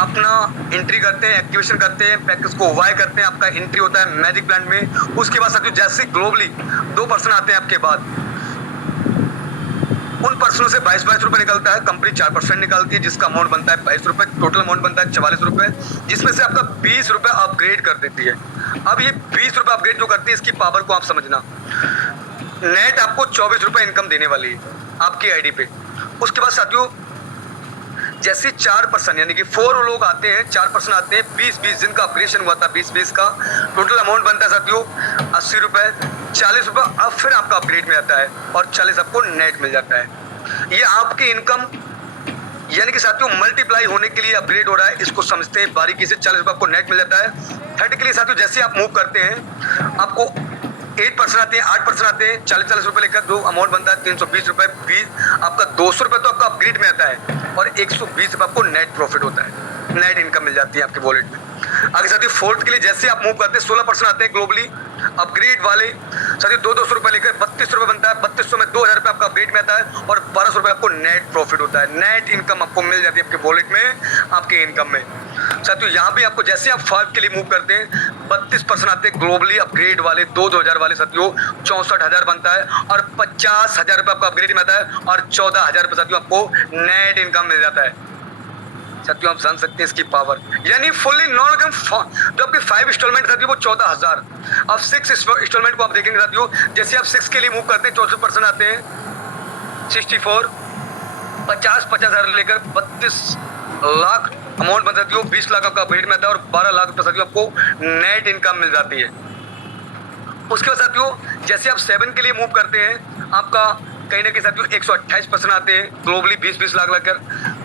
अपना एंट्री करते हैं, एक्टिवेशन करते हैं, पैकेज को वाई करते हैं, आपका एंट्री होता है मैजिक प्लान में। उसके बाद साथियों जैसे ग्लोबली 2% आते हैं आपके बाद, उन पर्सनों से 22 रुपए निकलता है, कंपनी 4% निकालती है, जिसका अमाउंट बनता है 22 रुपए, टोटल अमाउंट बनता है 44 रुपए, जिसमें से आपका 20 रुपए अपग्रेड कर देती है। अब ये 20 रुपए अपग्रेड जो करती है, इसकी पावर को आप समझना, नेट आपको 24 रुपए इनकम देने वाली है आपकी आईडी पे। उसके बाद साथियों जैसे 4% यानी कि 4 लोग आते हैं, 4% आते हैं, 20 जिनका अपग्रेडेशन हुआ था 20 का टोटल अमाउंट बनता है साथियों 80 रुपए, 40 रुपए अब फिर आपका अपग्रेड में आता है और 40 आपको नेट मिल जाता है। ये आपकी इनकम यानी कि साथियों मल्टीप्लाई होने के लिए अपग्रेड हो रहा है, इसको समझते हैं बारीकी से। 40 रुपए आपको नेट मिल जाता है। थर्ड के लिए साथियों जैसे आप मूव करते हैं, आपको 8% आते हैं, 8% आते हैं, 40 रुपए लेकर जो अमाउंट बनता है 320 रुपए, 20 आपका 200 रुपए तो आपका अपग्रेड में आता है और 120 रुपए आपको नेट प्रॉफिट होता है, नेट इनकम मिल जाती है आपके वॉलेट में। आगे साथियों फोर्थ के लिए जैसे आप मूव करते हैं 16% आते हैं ग्लोबली अपग्रेड वाले, साथियों 200 रुपए लेकर 32 रुपए बनता है, 3200 में 2000 रुपए आपका अपग्रेड में आता है और 1200 रुपए आपको नेट प्रॉफिट होता है, नेट इनकम आपको मिल जाती है आपके वॉलेट में, आपके इनकम में। साथियों यहाँ भी आपको जैसे आप 5 के लिए मूव करते हैं 32% आते हैं ग्लोबली अपग्रेड वाले, 2000 वाले साथियों 64,000 बनता है और 50,000 रुपए आपका अपग्रेड में आता है और 14,000 रुपए साथियों आपको नेट इनकम मिल जाता है। साथियों आप जान सकते हैं इसकी पावर, यानी फुल्ली नॉन जो आपके 5 इंस्टॉलमेंट साथियों वो 14,000। अब 6 इंस्टॉलमेंट को आप देखेंगे साथियों, जैसे आप 6 के लिए मूव करते हैं 64% आते हैं 64, 50,000 लेकर 32 लाख अमाउंट बन जाती है, 20 लाख आपका अपग्रेड में आता है और 12 लाख रुपए साथियों आपको नेट इनकम मिल जाती है। उसके बाद साथियों जैसे आप 7 के लिए मूव करते हैं, आपका कहीं ना कहीं साथियों 128% आते हैं ग्लोबली 20 लाख लगकर,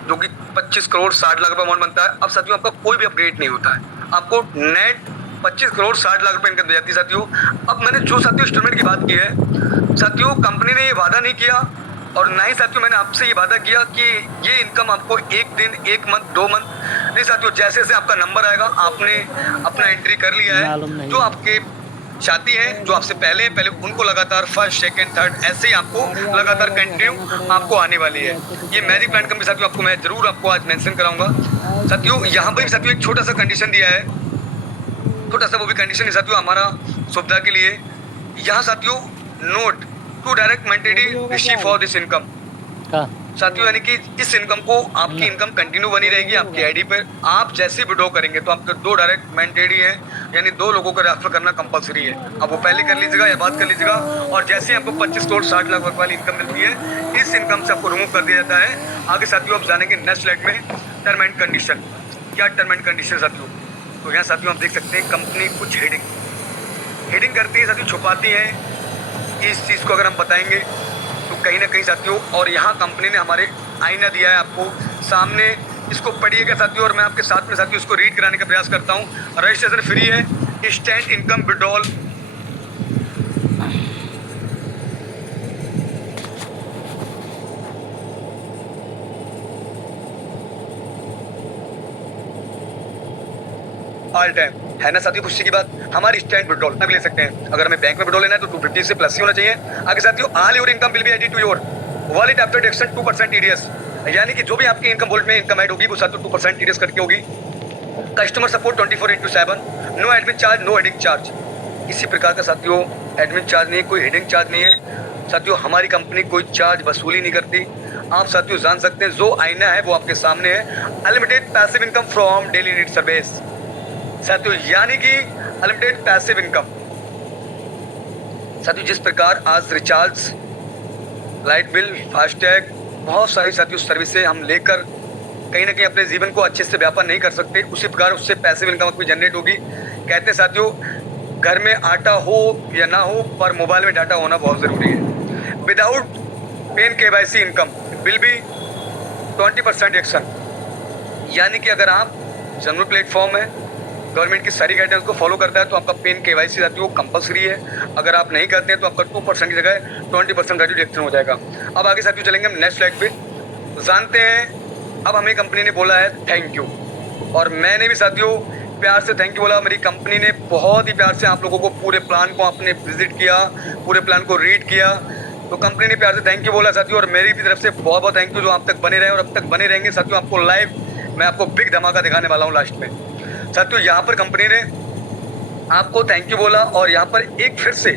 जो कि 25 करोड़ 60 लाख रुपए अमाउंट बनता है। अब साथियों आपका कोई भी अपग्रेड नहीं होता है, आपको नेट 25 करोड़ 60 लाख रुपए इनकम दी जाती है साथियों। अब मैंने जो साथियों इंस्टॉलमेंट की बात की है साथियों, कंपनी ने ये वादा नहीं किया और ना ही साथियों मैंने आपसे ये वादा किया कि ये इनकम आपको 1 दिन, 1 मंथ, 2 मंथ नहीं साथियों, जैसे जैसे आपका नंबर आएगा, आपने अपना एंट्री कर लिया है, जो आपके चाहती हैं, जो आपसे पहले उनको लगातार फर्स्ट, सेकंड, थर्ड ऐसे ही आपको लगातार कंटिन्यू आपको आने वाली है। ये मैजिक प्लान कंपनी साथियों आपको मैं जरूर आपको आज मेंशन कराऊंगा साथियों। यहाँ पर भी साथियों एक छोटा सा कंडीशन दिया है, छोटा सा वो भी कंडीशन है साथियों हमारा सुविधा के लिए। यहाँ साथियों नोट टू डायरेक्ट मेंटेडी रिसीव फॉर दिस इनकम साथियों, यानी कि इस इनकम को आपकी इनकम कंटिन्यू बनी रहेगी आपकी आईडी पर। आप जैसे विड्रॉ करेंगे तो आपके 2 डायरेक्ट मेंटेडी है, यानी 2 लोगों को रेफर करना कंपलसरी है। अब वो पहले कर लीजिएगा या बात कर लीजिएगा और जैसे आपको 25 करोड़ 60 लाख वाली इनकम मिलती है, इस इनकम से आपको रिमूव कर दिया जाता है। आगे साथियों आप जानेंगे नेक्स्ट स्लाइड में टर्म एंड कंडीशन। क्या टर्म एंड कंडीशन साथियों, तो यहाँ साथियों आप देख सकते हैं कंपनी कुछ हेडिंग करती है साथियों, छुपाती है इस चीज़ को अगर हम बताएंगे तो कहीं ना कहीं साथियों। और यहाँ कंपनी ने हमारे आईना दिया है आपको सामने, इसको पढ़िएगा साथियों और मैं आपके साथ में साथियों इसको रीड कराने का प्रयास करता हूँ। रजिस्ट्रेशन फ्री है, instant income withdrawal all time है ना साथियों। खुशी की बात, हमारी इंस्टेंट विड्रॉल भी ले सकते हैं। अगर हमें बैंक में विड्रॉल लेना है तो 250 से प्लस ही होना चाहिए। आगे साथियों all your income will be added to your wallet after deduction 2% TDS, यानी कि जो भी आपकी इनकम वॉलेट में इनकम ऐड होगी वो साथियों 2% TDS कट के होगी। Customer support 24/7, no admin charge, no heading charge. किसी प्रकार का साथियों एडमिन चार्ज नहीं है, कोई हेडिंग चार्ज नहीं है साथियों। हमारी कंपनी कोई चार्ज वसूली नहीं करती। आप साथियों जान सकते हैं जो आईना है वो आपके सामने है। Unlimited passive income from daily need service, साथियों, यानी कि अनलिमिटेड पैसिव इनकम। साथियों, जिस प्रकार आज रिचार्ज, लाइट बिल, फास्टैग, बहुत सारी साथियों सर्विसें हम लेकर कहीं ना कहीं अपने जीवन को अच्छे से व्यापार नहीं कर सकते, उसी प्रकार उससे पैसिव इनकम भी जनरेट होगी। कहते हैं साथियों, घर में आटा हो या ना हो पर मोबाइल में डाटा होना बहुत ज़रूरी है। Without PAN KYC income will be 20% action, यानी कि अगर आप जनरल प्लेटफॉर्म है, गवर्नमेंट की सारी गाइडेंस को फॉलो करता है तो आपका पेन KYC साथियों कंपलसरी है। अगर आप नहीं करते हैं तो आपका 2% की जगह 20% का डिडक्शन हो जाएगा। अब आगे साथियों चलेंगे हम नेक्स्ट स्लाइड पे। जानते हैं अब हमें कंपनी ने बोला है थैंक यू, और मैंने भी साथियों प्यार से थैंक यू बोला। मेरी कंपनी ने बहुत ही प्यार से आप लोगों को पूरे प्लान को आपने विजिट किया, पूरे प्लान को रीड किया, तो कंपनी ने प्यार से थैंक यू बोला साथियों। और मेरी भी तरफ से बहुत बहुत थैंक यू जो आप तक बने रहे और अब तक बने रहेंगे साथियों। आपको लाइव मैं आपको बिग धमाका दिखाने वाला हूँ लास्ट में साथियों। यहाँ पर कंपनी ने आपको थैंक यू बोला और यहाँ पर एक फिर से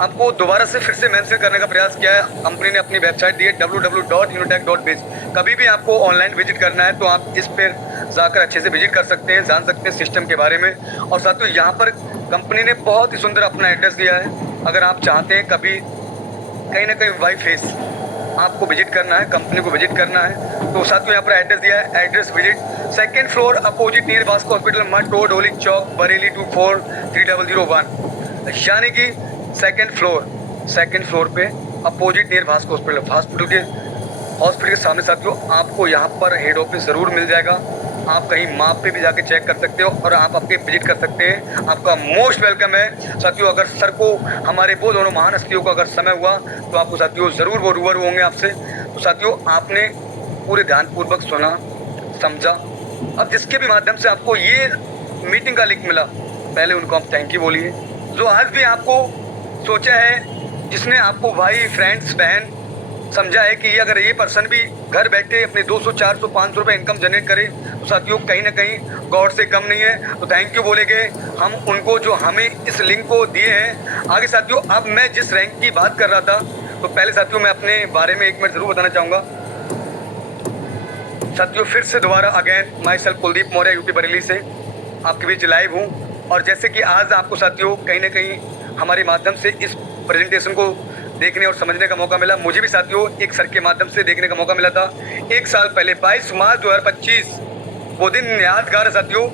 आपको दोबारा से फिर से मेंशन करने का प्रयास किया है। कंपनी ने अपनी वेबसाइट दी है www.unitech.biz। कभी भी आपको ऑनलाइन विजिट करना है तो आप इस पर जाकर अच्छे से विजिट कर सकते हैं, जान सकते हैं सिस्टम के बारे में। और साथियों यहाँ पर कंपनी ने बहुत ही सुंदर अपना एड्रेस दिया है। अगर आप चाहते हैं कभी कहीं ना कहीं वाई फेस आपको विजिट करना है, कंपनी को विजिट करना है, तो साथियों यहाँ पर एड्रेस दिया है, address visit 2nd floor opposite near Vasco hospital, मट रोड, होली चौक, बरेली 243001। यानी कि 2nd फ्लोर पे अपोजिट नियर वास्को हॉस्पिटल के सामने साथियों आपको यहाँ पर हेड ऑफिस ज़रूर मिल जाएगा। आप कहीं माप पे भी जाके चेक कर सकते हो और आप आपके विजिट कर सकते हैं। आपका मोस्ट वेलकम है साथियों। अगर सर को हमारे वो दोनों महान हस्तियों को अगर समय हुआ तो आपको साथियों ज़रूर वो रूबरू होंगे आपसे। तो साथियों आपने पूरे ध्यानपूर्वक सुना, समझा। अब जिसके भी माध्यम से आपको ये मीटिंग का लिंक मिला, पहले उनको आप थैंक यू बोलिए। जो आज भी आपको सोचा है, जिसने आपको भाई, फ्रेंड्स, बहन समझा है कि अगर ये पर्सन भी घर बैठे अपने 200, 400, 500 रुपये इनकम जनरेट करे तो साथियों कहीं ना कहीं गॉड से कम नहीं है। तो थैंक यू बोलेंगे हम उनको जो हमें इस लिंक को दिए हैं। आगे साथियों अब मैं जिस रैंक की बात कर रहा था, तो पहले साथियों मैं अपने बारे में 1 मिनट ज़रूर बताना चाहूँगा साथियों। फिर से दोबारा again my self Kuldeep Maurya, UP Bareilly से आपके बीच लाइव हूँ। और जैसे कि आज आपको साथियों कहीं ना कहीं हमारे माध्यम से इस प्रेजेंटेशन को देखने और समझने का मौका मिला, मुझे भी साथियों एक सर के माध्यम से देखने का मौका मिला था 1 साल पहले 22 मार्च 2025। वो दिन यादगार है साथियों।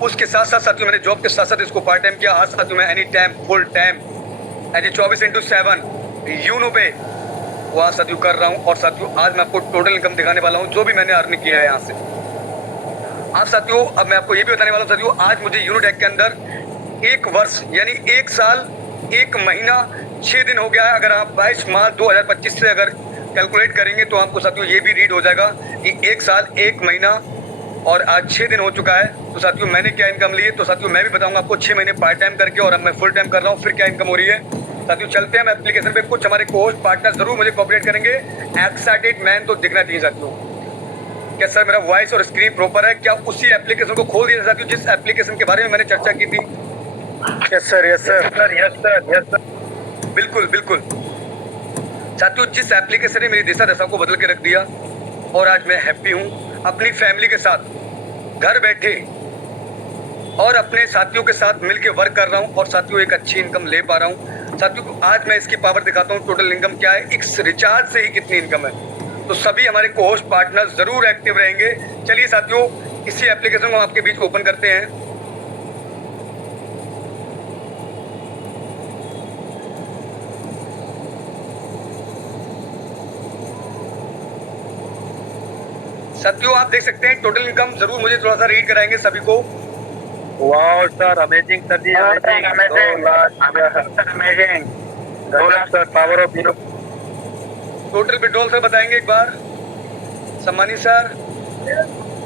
उसके साथ साथ साथियों मैंने जॉब के साथ साथ इसको पार्ट टाइम किया। आज साथियों मैं any time full time as 24/7 Uno पे वो आज साथियों कर रहा हूँ। और साथियों आज मैं आपको टोटल इनकम दिखाने वाला हूँ जो भी मैंने अर्न किया है यहाँ से। आज साथियों अब मैं आपको ये भी बताने वाला हूँ साथियों, आज मुझे यूनिटेक के अंदर 1 वर्ष यानी 1 साल 1 महीना 6 दिन हो गया है। अगर आप 22 मार्च 2025 से अगर कैलकुलेट करेंगे तो आपको साथियों ये भी रीड हो जाएगा कि 1 साल 1 महीना और आज 6 दिन हो चुका है। तो साथियों मैंने क्या इनकम ली है, तो साथियों मैं भी बताऊंगा आपको 6 महीने पार्ट टाइम करके और अब मैं फुल टाइम कर रहा हूँ, फिर क्या इनकम हो रही है। साथियों चलते हैं हम एप्लीकेशन पे। कुछ हमारे कोच पार्टनर जरूर मुझे कोऑपरेट करेंगे। एक्साइटेड मैन तो दिखना चाहिए साथियों। क्या सर मेरा वॉइस और स्क्रीन प्रॉपर है? क्या उसी एप्लीकेशन को खोल दिया साथियों जिस एप्लीकेशन के बारे में मैंने चर्चा की थी? Yes sir, yes sir, yes sir, yes sir, बिल्कुल बिल्कुल साथियों, जिस एप्लीकेशन ने मेरी दिशा दशा को बदल के रख दिया और आज मैं हैप्पी हूँ अपनी फैमिली के साथ घर बैठे और अपने साथियों के साथ मिलके वर्क कर रहा हूँ और साथियों एक अच्छी इनकम ले पा रहा हूँ। साथियों आज मैं इसकी पावर दिखाता हूँ, टोटल इनकम क्या है, इस रिचार्ज से ही कितनी इनकम है। तो सभी हमारे कोहोस्ट पार्टनर जरूर एक्टिव रहेंगे। चलिए साथियों इसी एप्लीकेशन को आपके बीच ओपन करते हैं। साथियों आप देख सकते हैं टोटल इनकम, जरूर मुझे थोड़ा सा रीड कराएंगे सभी को। Wow sir, amazing sir ji, amazing, amazing, amazing, 2 lakh sir, power of Uno. Total withdrawal sir बताएंगे एक बार, सम्मानित सर।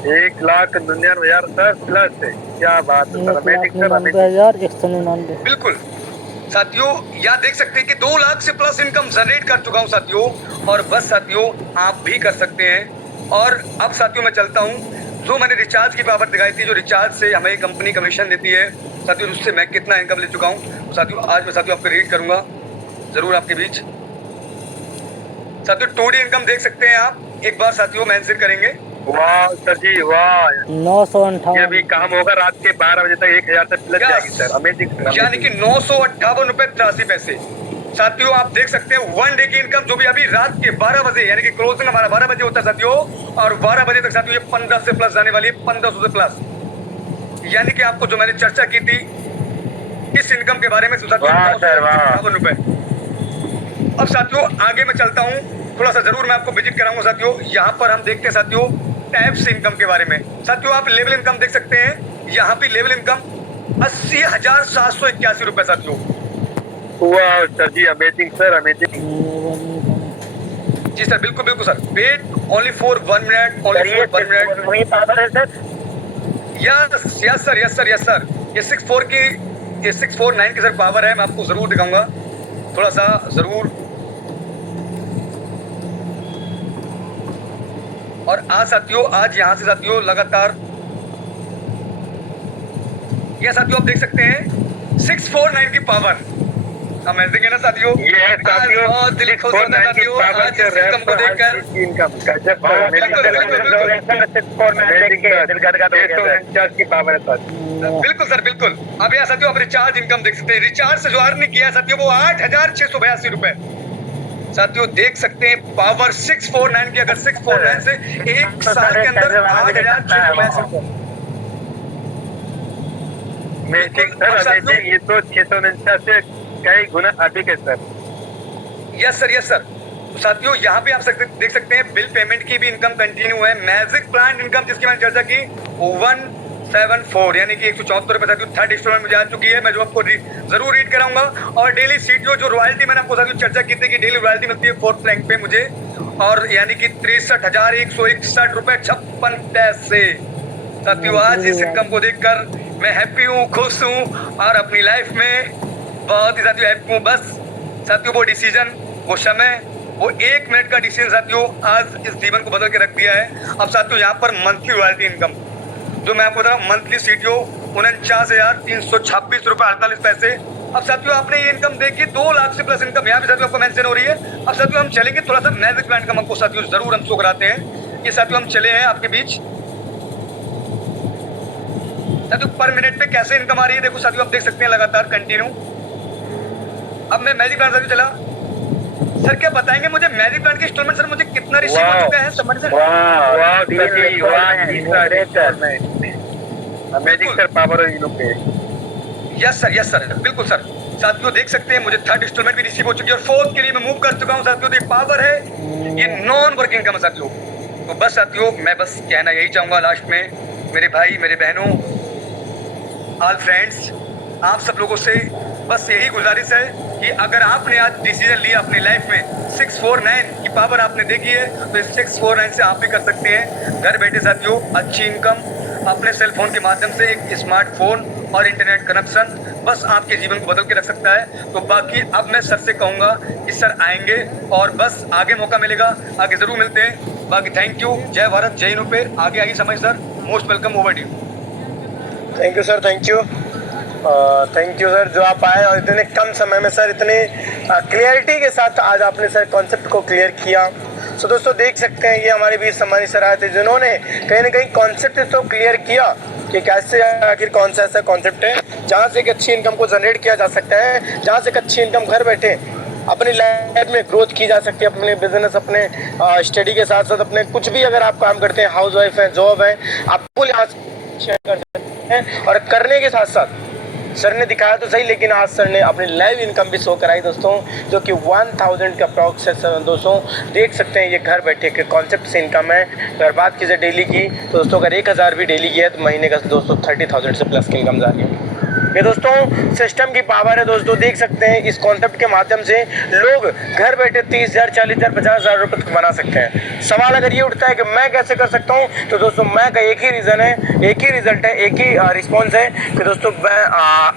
1,99,000 सर प्लस है, क्या बात है सर, अमेजिंग सर, अमेजिंग। 1,99,199। बिल्कुल साथियों यहाँ देख सकते हैं कि 2 लाख से प्लस इनकम जनरेट कर चुका हूँ साथियों। और बस साथियों आप भी कर सकते हैं। और अब साथियों मैं चलता हूँ, जो मैंने रिचार्ज की पावर दिखाई थी, जो रिचार्ज से हमें कंपनी कमीशन देती है साथियों, उससे मैं कितना इनकम ले चुका हूँ साथियों आज मैं साथियों आपको रीड करूँगा ज़रूर आपके बीच। साथियों 2D इनकम देख सकते हैं आप, एक बार साथियों मेंशन करेंगे वाह सर जी वाह, 958 ये भी काम होगा रात के 12 बजे तक 1000 से प्लस Yes. जाएगी सर। अमेजिंग यानी कि 958 रुपए 83 पैसे। साथियों आप देख सकते हैं वन डे की इनकम जो भी अभी रात के 12 बजे यानी कि क्लोजिंग हमारा 12 बजे होता है साथियों, और 12 बजे तक साथियों ये 15 से प्लस जाने वाली है, 1500 से प्लस। यानी कि आपको जो मैंने चर्चा की थी इस इनकम के बारे में साथियों, वाह सर, वाह। 958 रुपए। अब साथियों आगे मैं चलता हूँ, थोड़ा सा जरूर मैं आपको विजिट कराऊंगा साथियों। यहाँ पर हम देखते हैं साथियों टैप्स इनकम के बारे में। साथियों आप लेवल इनकम देख सकते हैं, यहाँ पे लेवल इनकम 80,781 रुपए साथियों। वाह sir ji, amazing sir, amazing. जी सर, बिल्कुल बिल्कुल sir. Wait only for 1 minute, only for 1 minute. वही पावर है sir. Yes yes sir, yes sir, yes sir. ये 649 की सर पावर है, मैं आपको जरूर दिखाऊंगा थोड़ा सा जरूर। और आज साथियों, आज यहाँ से साथियों लगातार ये साथियों आप देख सकते हैं 649 की पावर। अमेजिंग है ना साथियों? ये है साथियों, आज बहुत दिल खुश होता है साथियों आज इस इनकम को देखकर। इनकम गजब सर, अमेजिंग बिल्कुल, सर, बिल्कुल, अमेजिंग सर। 649 देख के दिल गदगद हो गया सर। 649 की पावर है सर। बिल्कुल सर, बिल्कुल। अब यहाँ साथियों आप रिचार्ज इनकम देख सकते हैं। रिचार्ज से जो अर्न किया है साथियों वो 8,682 रुपए। साथियों देख सकते हैं पावर 649 की, अगर 649 से एक साल के अंदर 8,682 रुपए। Amazing sir, amazing. ये तो 649 से कई गुना अधिक है sir. Yes sir, yes sir. तो साथियों यहाँ पे आप देख सकते हैं बिल पेमेंट की भी इनकम कंटिन्यू है। मैजिक प्लान इनकम जिसकी मैंने चर्चा की 174 यानी कि 174 रुपए साथियों थर्ड इंस्टॉलमेंट में जा चुकी है। मैं जो आपको जरूर रीड कराऊंगा। और डेली सीटीओ जो रॉयल्टी मैंने आपको साथियों चर्चा की थी कि डेली रॉयल्टी मिलती है 4th रैंक पे मुझे, और यानी कि 63,161 रुपए 56 पैसे। साथियों आज इस इनकम को देखकर मैं हैप्पी हूँ, खुश हूँ और अपनी लाइफ में बहुत ही साथियों हैप्पी हूँ। बस साथियों वो डिसीजन, वो समय, वो 1 मिनट का डिसीजन साथियों आज इस जीवन को बदल के रख दिया है। अब साथियों यहाँ पर मंथली रॉयल्टी इनकम जो मैं आपको बता रहा हूँ, मंथली सीटीओ 49,326 रुपए 48 पैसे। अब साथियों आपने ये इनकम देखी 2 लाख से प्लस इनकम यहाँ पे साथियों आपको मेंशन हो रही है। अब साथियों हम चलेंगे थोड़ा सा मैजिक प्लान इनकम आपको साथियों जरूर हम शो कराते हैं। ये साथियों हम चले हैं आपके बीच। साथियों पर मिनट पे कैसे इनकम आ रही है देखो साथियों, आप देख सकते हैं लगातार कंटिन्यू। अब मैं मैजिक प्लान साथियों चला। सर क्या बताएंगे मुझे मैजिक प्लान के इंस्टॉलमेंट सर मुझे कितना रिसीव हो चुका है समझ सर? वाह सर, वाह। अमेजिंग सर, पावर है इन पे। यस सर, बिल्कुल सर। साथियों देख सकते हैं मुझे थर्ड इंस्टॉलमेंट भी रिसीव हो चुकी है और 4th के लिए मैं मूव कर चुका हूं साथियों। तो पावर है, ये नॉन वर्किंग इनकम है साथियों। तो बस साथियों मैं बस कहना यही चाहूंगा लास्ट में, मेरे भाई, मेरे बहनों, ऑल फ्रेंड्स, आप सब लोगों से बस यही गुजारिश है कि अगर आपने आज डिसीजन लिया अपनी लाइफ में 649 की पावर आपने देखी है तो इस 649 से आप भी कर सकते हैं घर बैठे साथियों अच्छी इनकम अपने सेल फोन के माध्यम से। एक स्मार्टफोन और इंटरनेट कनेक्शन बस आपके जीवन को बदल के रख सकता है। तो बाकी अब मैं सर से कहूँगा कि सर आएंगे और बस आगे मौका मिलेगा, आगे ज़रूर मिलते हैं। बाकी थैंक यू, जय भारत, जय हिंद पे आगे आइए समय sir, most welcome, over to you. Thank you sir, thank you sir जो आप आए और इतने कम समय में सर इतने क्लियरिटी के साथ आज आपने सर कॉन्सेप्ट को क्लियर किया। सो दोस्तों देख सकते हैं ये हमारे बीच सम्मानित सर आए थे जिन्होंने कहीं ना कहीं कॉन्सेप्ट तो क्लियर किया कि कैसे आखिर कौन सा ऐसा कॉन्सेप्ट है जहाँ से एक अच्छी इनकम को जनरेट किया जा सकता है, जहाँ से एक अच्छी इनकम घर बैठे अपनी लाइफ में ग्रोथ की जा सकती है, अपने बिजनेस, अपने स्टडी के साथ साथ अपने कुछ भी अगर आप काम करते हैं, हाउस वाइफ है, जॉब है, आपको यहाँ शेयर कर सकते हैं। और करने के साथ साथ सर ने दिखाया तो सही, लेकिन आज सर ने अपनी लाइव इनकम भी शो कराई दोस्तों, जो कि 1000 का अप्रॉक्स है दोस्तों। देख सकते हैं ये घर बैठे के कॉन्सेप्ट से इनकम है। अगर बात कीजिए डेली की तो दोस्तों अगर 1000 भी डेली की है तो महीने का दोस्तों 30,000 से प्लस की इनकम जा रही है। ये दोस्तों सिस्टम की पावर है दोस्तों। देख सकते हैं इस कॉन्सेप्ट के माध्यम से लोग घर बैठे 30,000, 40,000, 50,000 रुपये तक बना सकते हैं। सवाल अगर ये उठता है कि मैं कैसे कर सकता हूँ, तो दोस्तों मैं का एक ही रीज़न है, एक ही रिजल्ट है, एक ही रिस्पॉन्स है कि दोस्तों मैं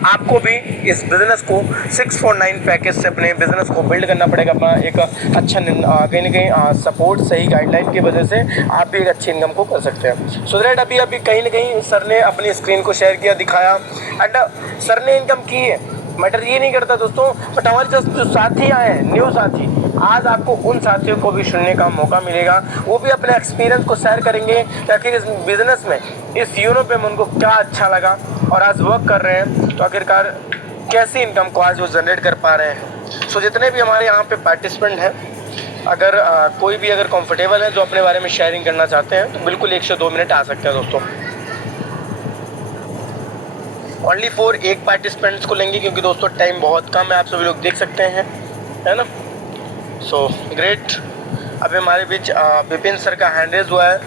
आपको भी इस बिज़नेस को 649 पैकेज से अपने बिज़नेस को बिल्ड करना पड़ेगा। अपना एक अच्छा कहीं ना कहीं सपोर्ट, सही गाइडलाइन की वजह से आप भी एक अच्छी इनकम को कर सकते हैं। सो दैट अभी कहीं ना कहीं सर ने अपनी स्क्रीन को शेयर किया, दिखाया एंड सर ने इनकम की है। मैटर ये नहीं करता दोस्तों, बट हमारे जो साथी आए हैं, न्यू साथी, आज आपको उन साथियों को भी सुनने का मौका मिलेगा, वो भी अपने एक्सपीरियंस को शेयर करेंगे कि आखिर इस बिज़नेस में, इस यूनो पे उनको क्या अच्छा लगा और आज वर्क कर रहे हैं तो आखिरकार कैसी इनकम को आज वो जनरेट कर पा रहे हैं। सो जितने भी हमारे यहाँ पे पार्टिसिपेंट हैं, अगर कोई भी अगर कंफर्टेबल है जो अपने बारे में शेयरिंग करना चाहते हैं तो बिल्कुल 1 से 2 मिनट आ सकते हैं दोस्तों। ओनली फॉर एक पार्टिसिपेंट्स को लेंगे क्योंकि दोस्तों टाइम बहुत कम है, आप सभी लोग देख सकते हैं, है ना। So great. अभी हमारे बीच विपिन सर का हैंड रेज हुआ है।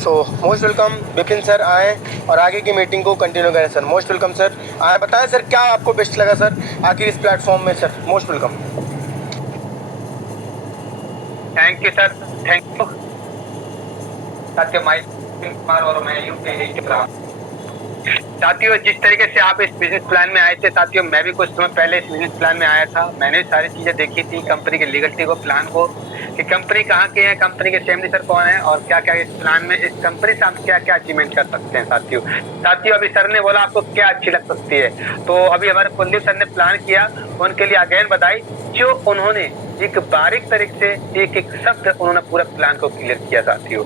So most welcome Vipin sir, आए और आगे की मीटिंग को कंटिन्यू करें सर। मोस्ट वेलकम सर, आए बताएं सर क्या आपको बेस्ट लगा सर आखिर इस प्लेटफॉर्म में sir. Most welcome. Thank you sir, thank you. साथियों कुमार और मैं साथियों, जिस तरीके से आप इस बिजनेस प्लान में आए थे साथियों, मैं भी कुछ समय पहले इस बिजनेस प्लान में आया था। मैंने सारी चीजें देखी थी, कंपनी के लीगलिटी को, प्लान को, कि कंपनी कहाँ की है, कंपनी के CMD सर कौन है और क्या क्या इस प्लान में, इस कंपनी से आप क्या क्या अचीवमेंट कर सकते हैं साथियों। अभी सर ने बोला आपको क्या अच्छी लग सकती है, तो अभी हमारे कुलदीप सर ने प्लान किया, उनके लिए अगेन बधाई। जो उन्होंने एक बारीक तरीके से एक एक शब्द उन्होंने पूरा प्लान को क्लियर किया साथियों।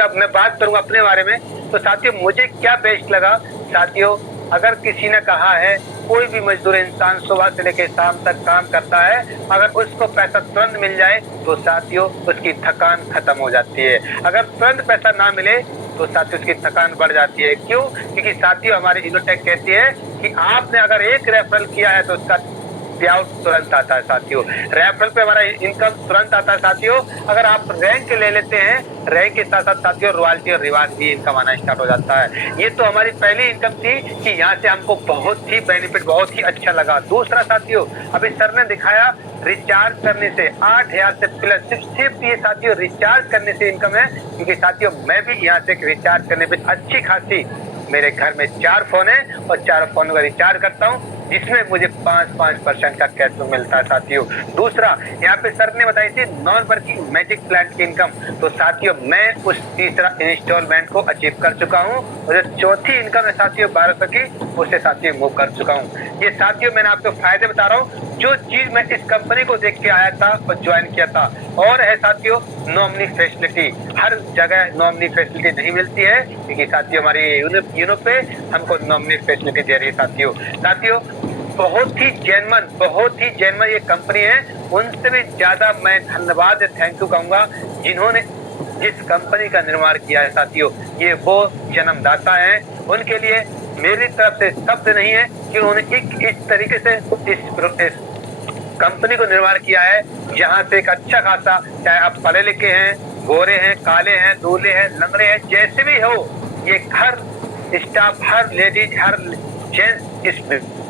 अब मैं बात करूंगा अपने बारे में, तो साथियों मुझे क्या बेस्ट लगा साथियों, अगर किसी ने कहा है कोई भी मजदूर इंसान सुबह से लेकर शाम तक काम करता है, अगर उसको पैसा तुरंत मिल जाए तो साथियों उसकी थकान खत्म हो जाती है। अगर तुरंत पैसा ना मिले तो साथियों उसकी थकान बढ़ जाती है। क्यों? क्योंकि साथियों हमारी इनोटेक कहती है कि आपने अगर एक रेफरल किया है तो उसका पे आउट तुरंत आता है साथियों। रेफरल पे हमारा इनकम तुरंत आता है साथियों। अगर आप रैंक ले लेते हैं, रैंक के साथ साथ साथियों रॉयल्टी और रिवार्ड भी इनकम आना स्टार्ट हो जाता है। ये तो हमारी पहली इनकम थी कि यहाँ से हमको बहुत ही बेनिफिट, बहुत ही अच्छा लगा। दूसरा साथियों, अभी सर ने दिखाया रिचार्ज करने से 8000 से प्लस सिर्फ ये साथियों रिचार्ज करने से इनकम है। क्योंकि साथियों मैं भी यहाँ से रिचार्ज करने पे अच्छी खासी, मेरे घर में 4 फोन है और 4 फोन का रिचार्ज करता हूँ, जिसमें मुझे 5% का कैशबैक मिलता है साथियों। दूसरा यहाँ पे सर ने बताई थी नॉन वर्किंग मैजिक प्लान की इनकम, तो साथियों मैं उस तीसरा इंस्टॉलमेंट को अचीव कर चुका हूँ और जो चौथी इनकम है साथियों 1200 की, उसे साथियों मूव कर चुका हूँ। ये साथियों मैंने आपको फायदे बता रहा हूँ, जो चीज मैं इस कंपनी को देख के आया था और ज्वाइन किया था। और है साथियों नॉमिनी फैसिलिटी, हर जगह नॉमिनी फैसिलिटी नहीं मिलती है, क्योंकि साथियों हमारी यूनो पे हमको नॉमिनी फैसिलिटी दे रही है साथियों। बहुत ही जेन्युइन ये कंपनी है। उनसे भी ज्यादा मैं धन्यवाद, थैंक यू कहूंगा जिन्होंने जिस कंपनी का निर्माण किया है साथियों। ये वो जन्मदाता हैं, उनके लिए मेरी तरफ से शब्द नहीं है कि उन्होंने इस तरीके से इस कंपनी को निर्माण किया है, जहां से एक अच्छा खासा, चाहे आप पढ़े लिखे हैं, गोरे हैं, काले हैं, दूल्हे हैं, लंगड़े हैं, जैसे भी हो, ये हर स्टाफ, हर लेडीज, हर जेंट्स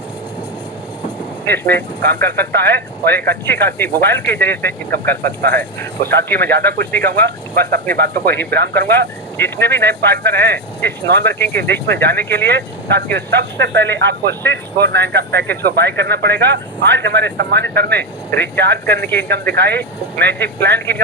इसमें काम कर सकता है और एक अच्छी खासी मोबाइल के जरिए से इनकम कर सकता है। तो साथियों मैं ज्यादा कुछ नहीं कहूंगा, बस अपनी बातों को ही विराम करूंगा। जितने भी नए पार्टनर हैं इस नॉन वर्किंग की लिस्ट में जाने के लिए साथियों, सबसे पहले आपको 649 का पैकेज को बाय करना पड़ेगा। आज हमारे सम्मानित सर ने रिचार्ज करने की इनकम दिखाई, मैजिक प्लान की इनकम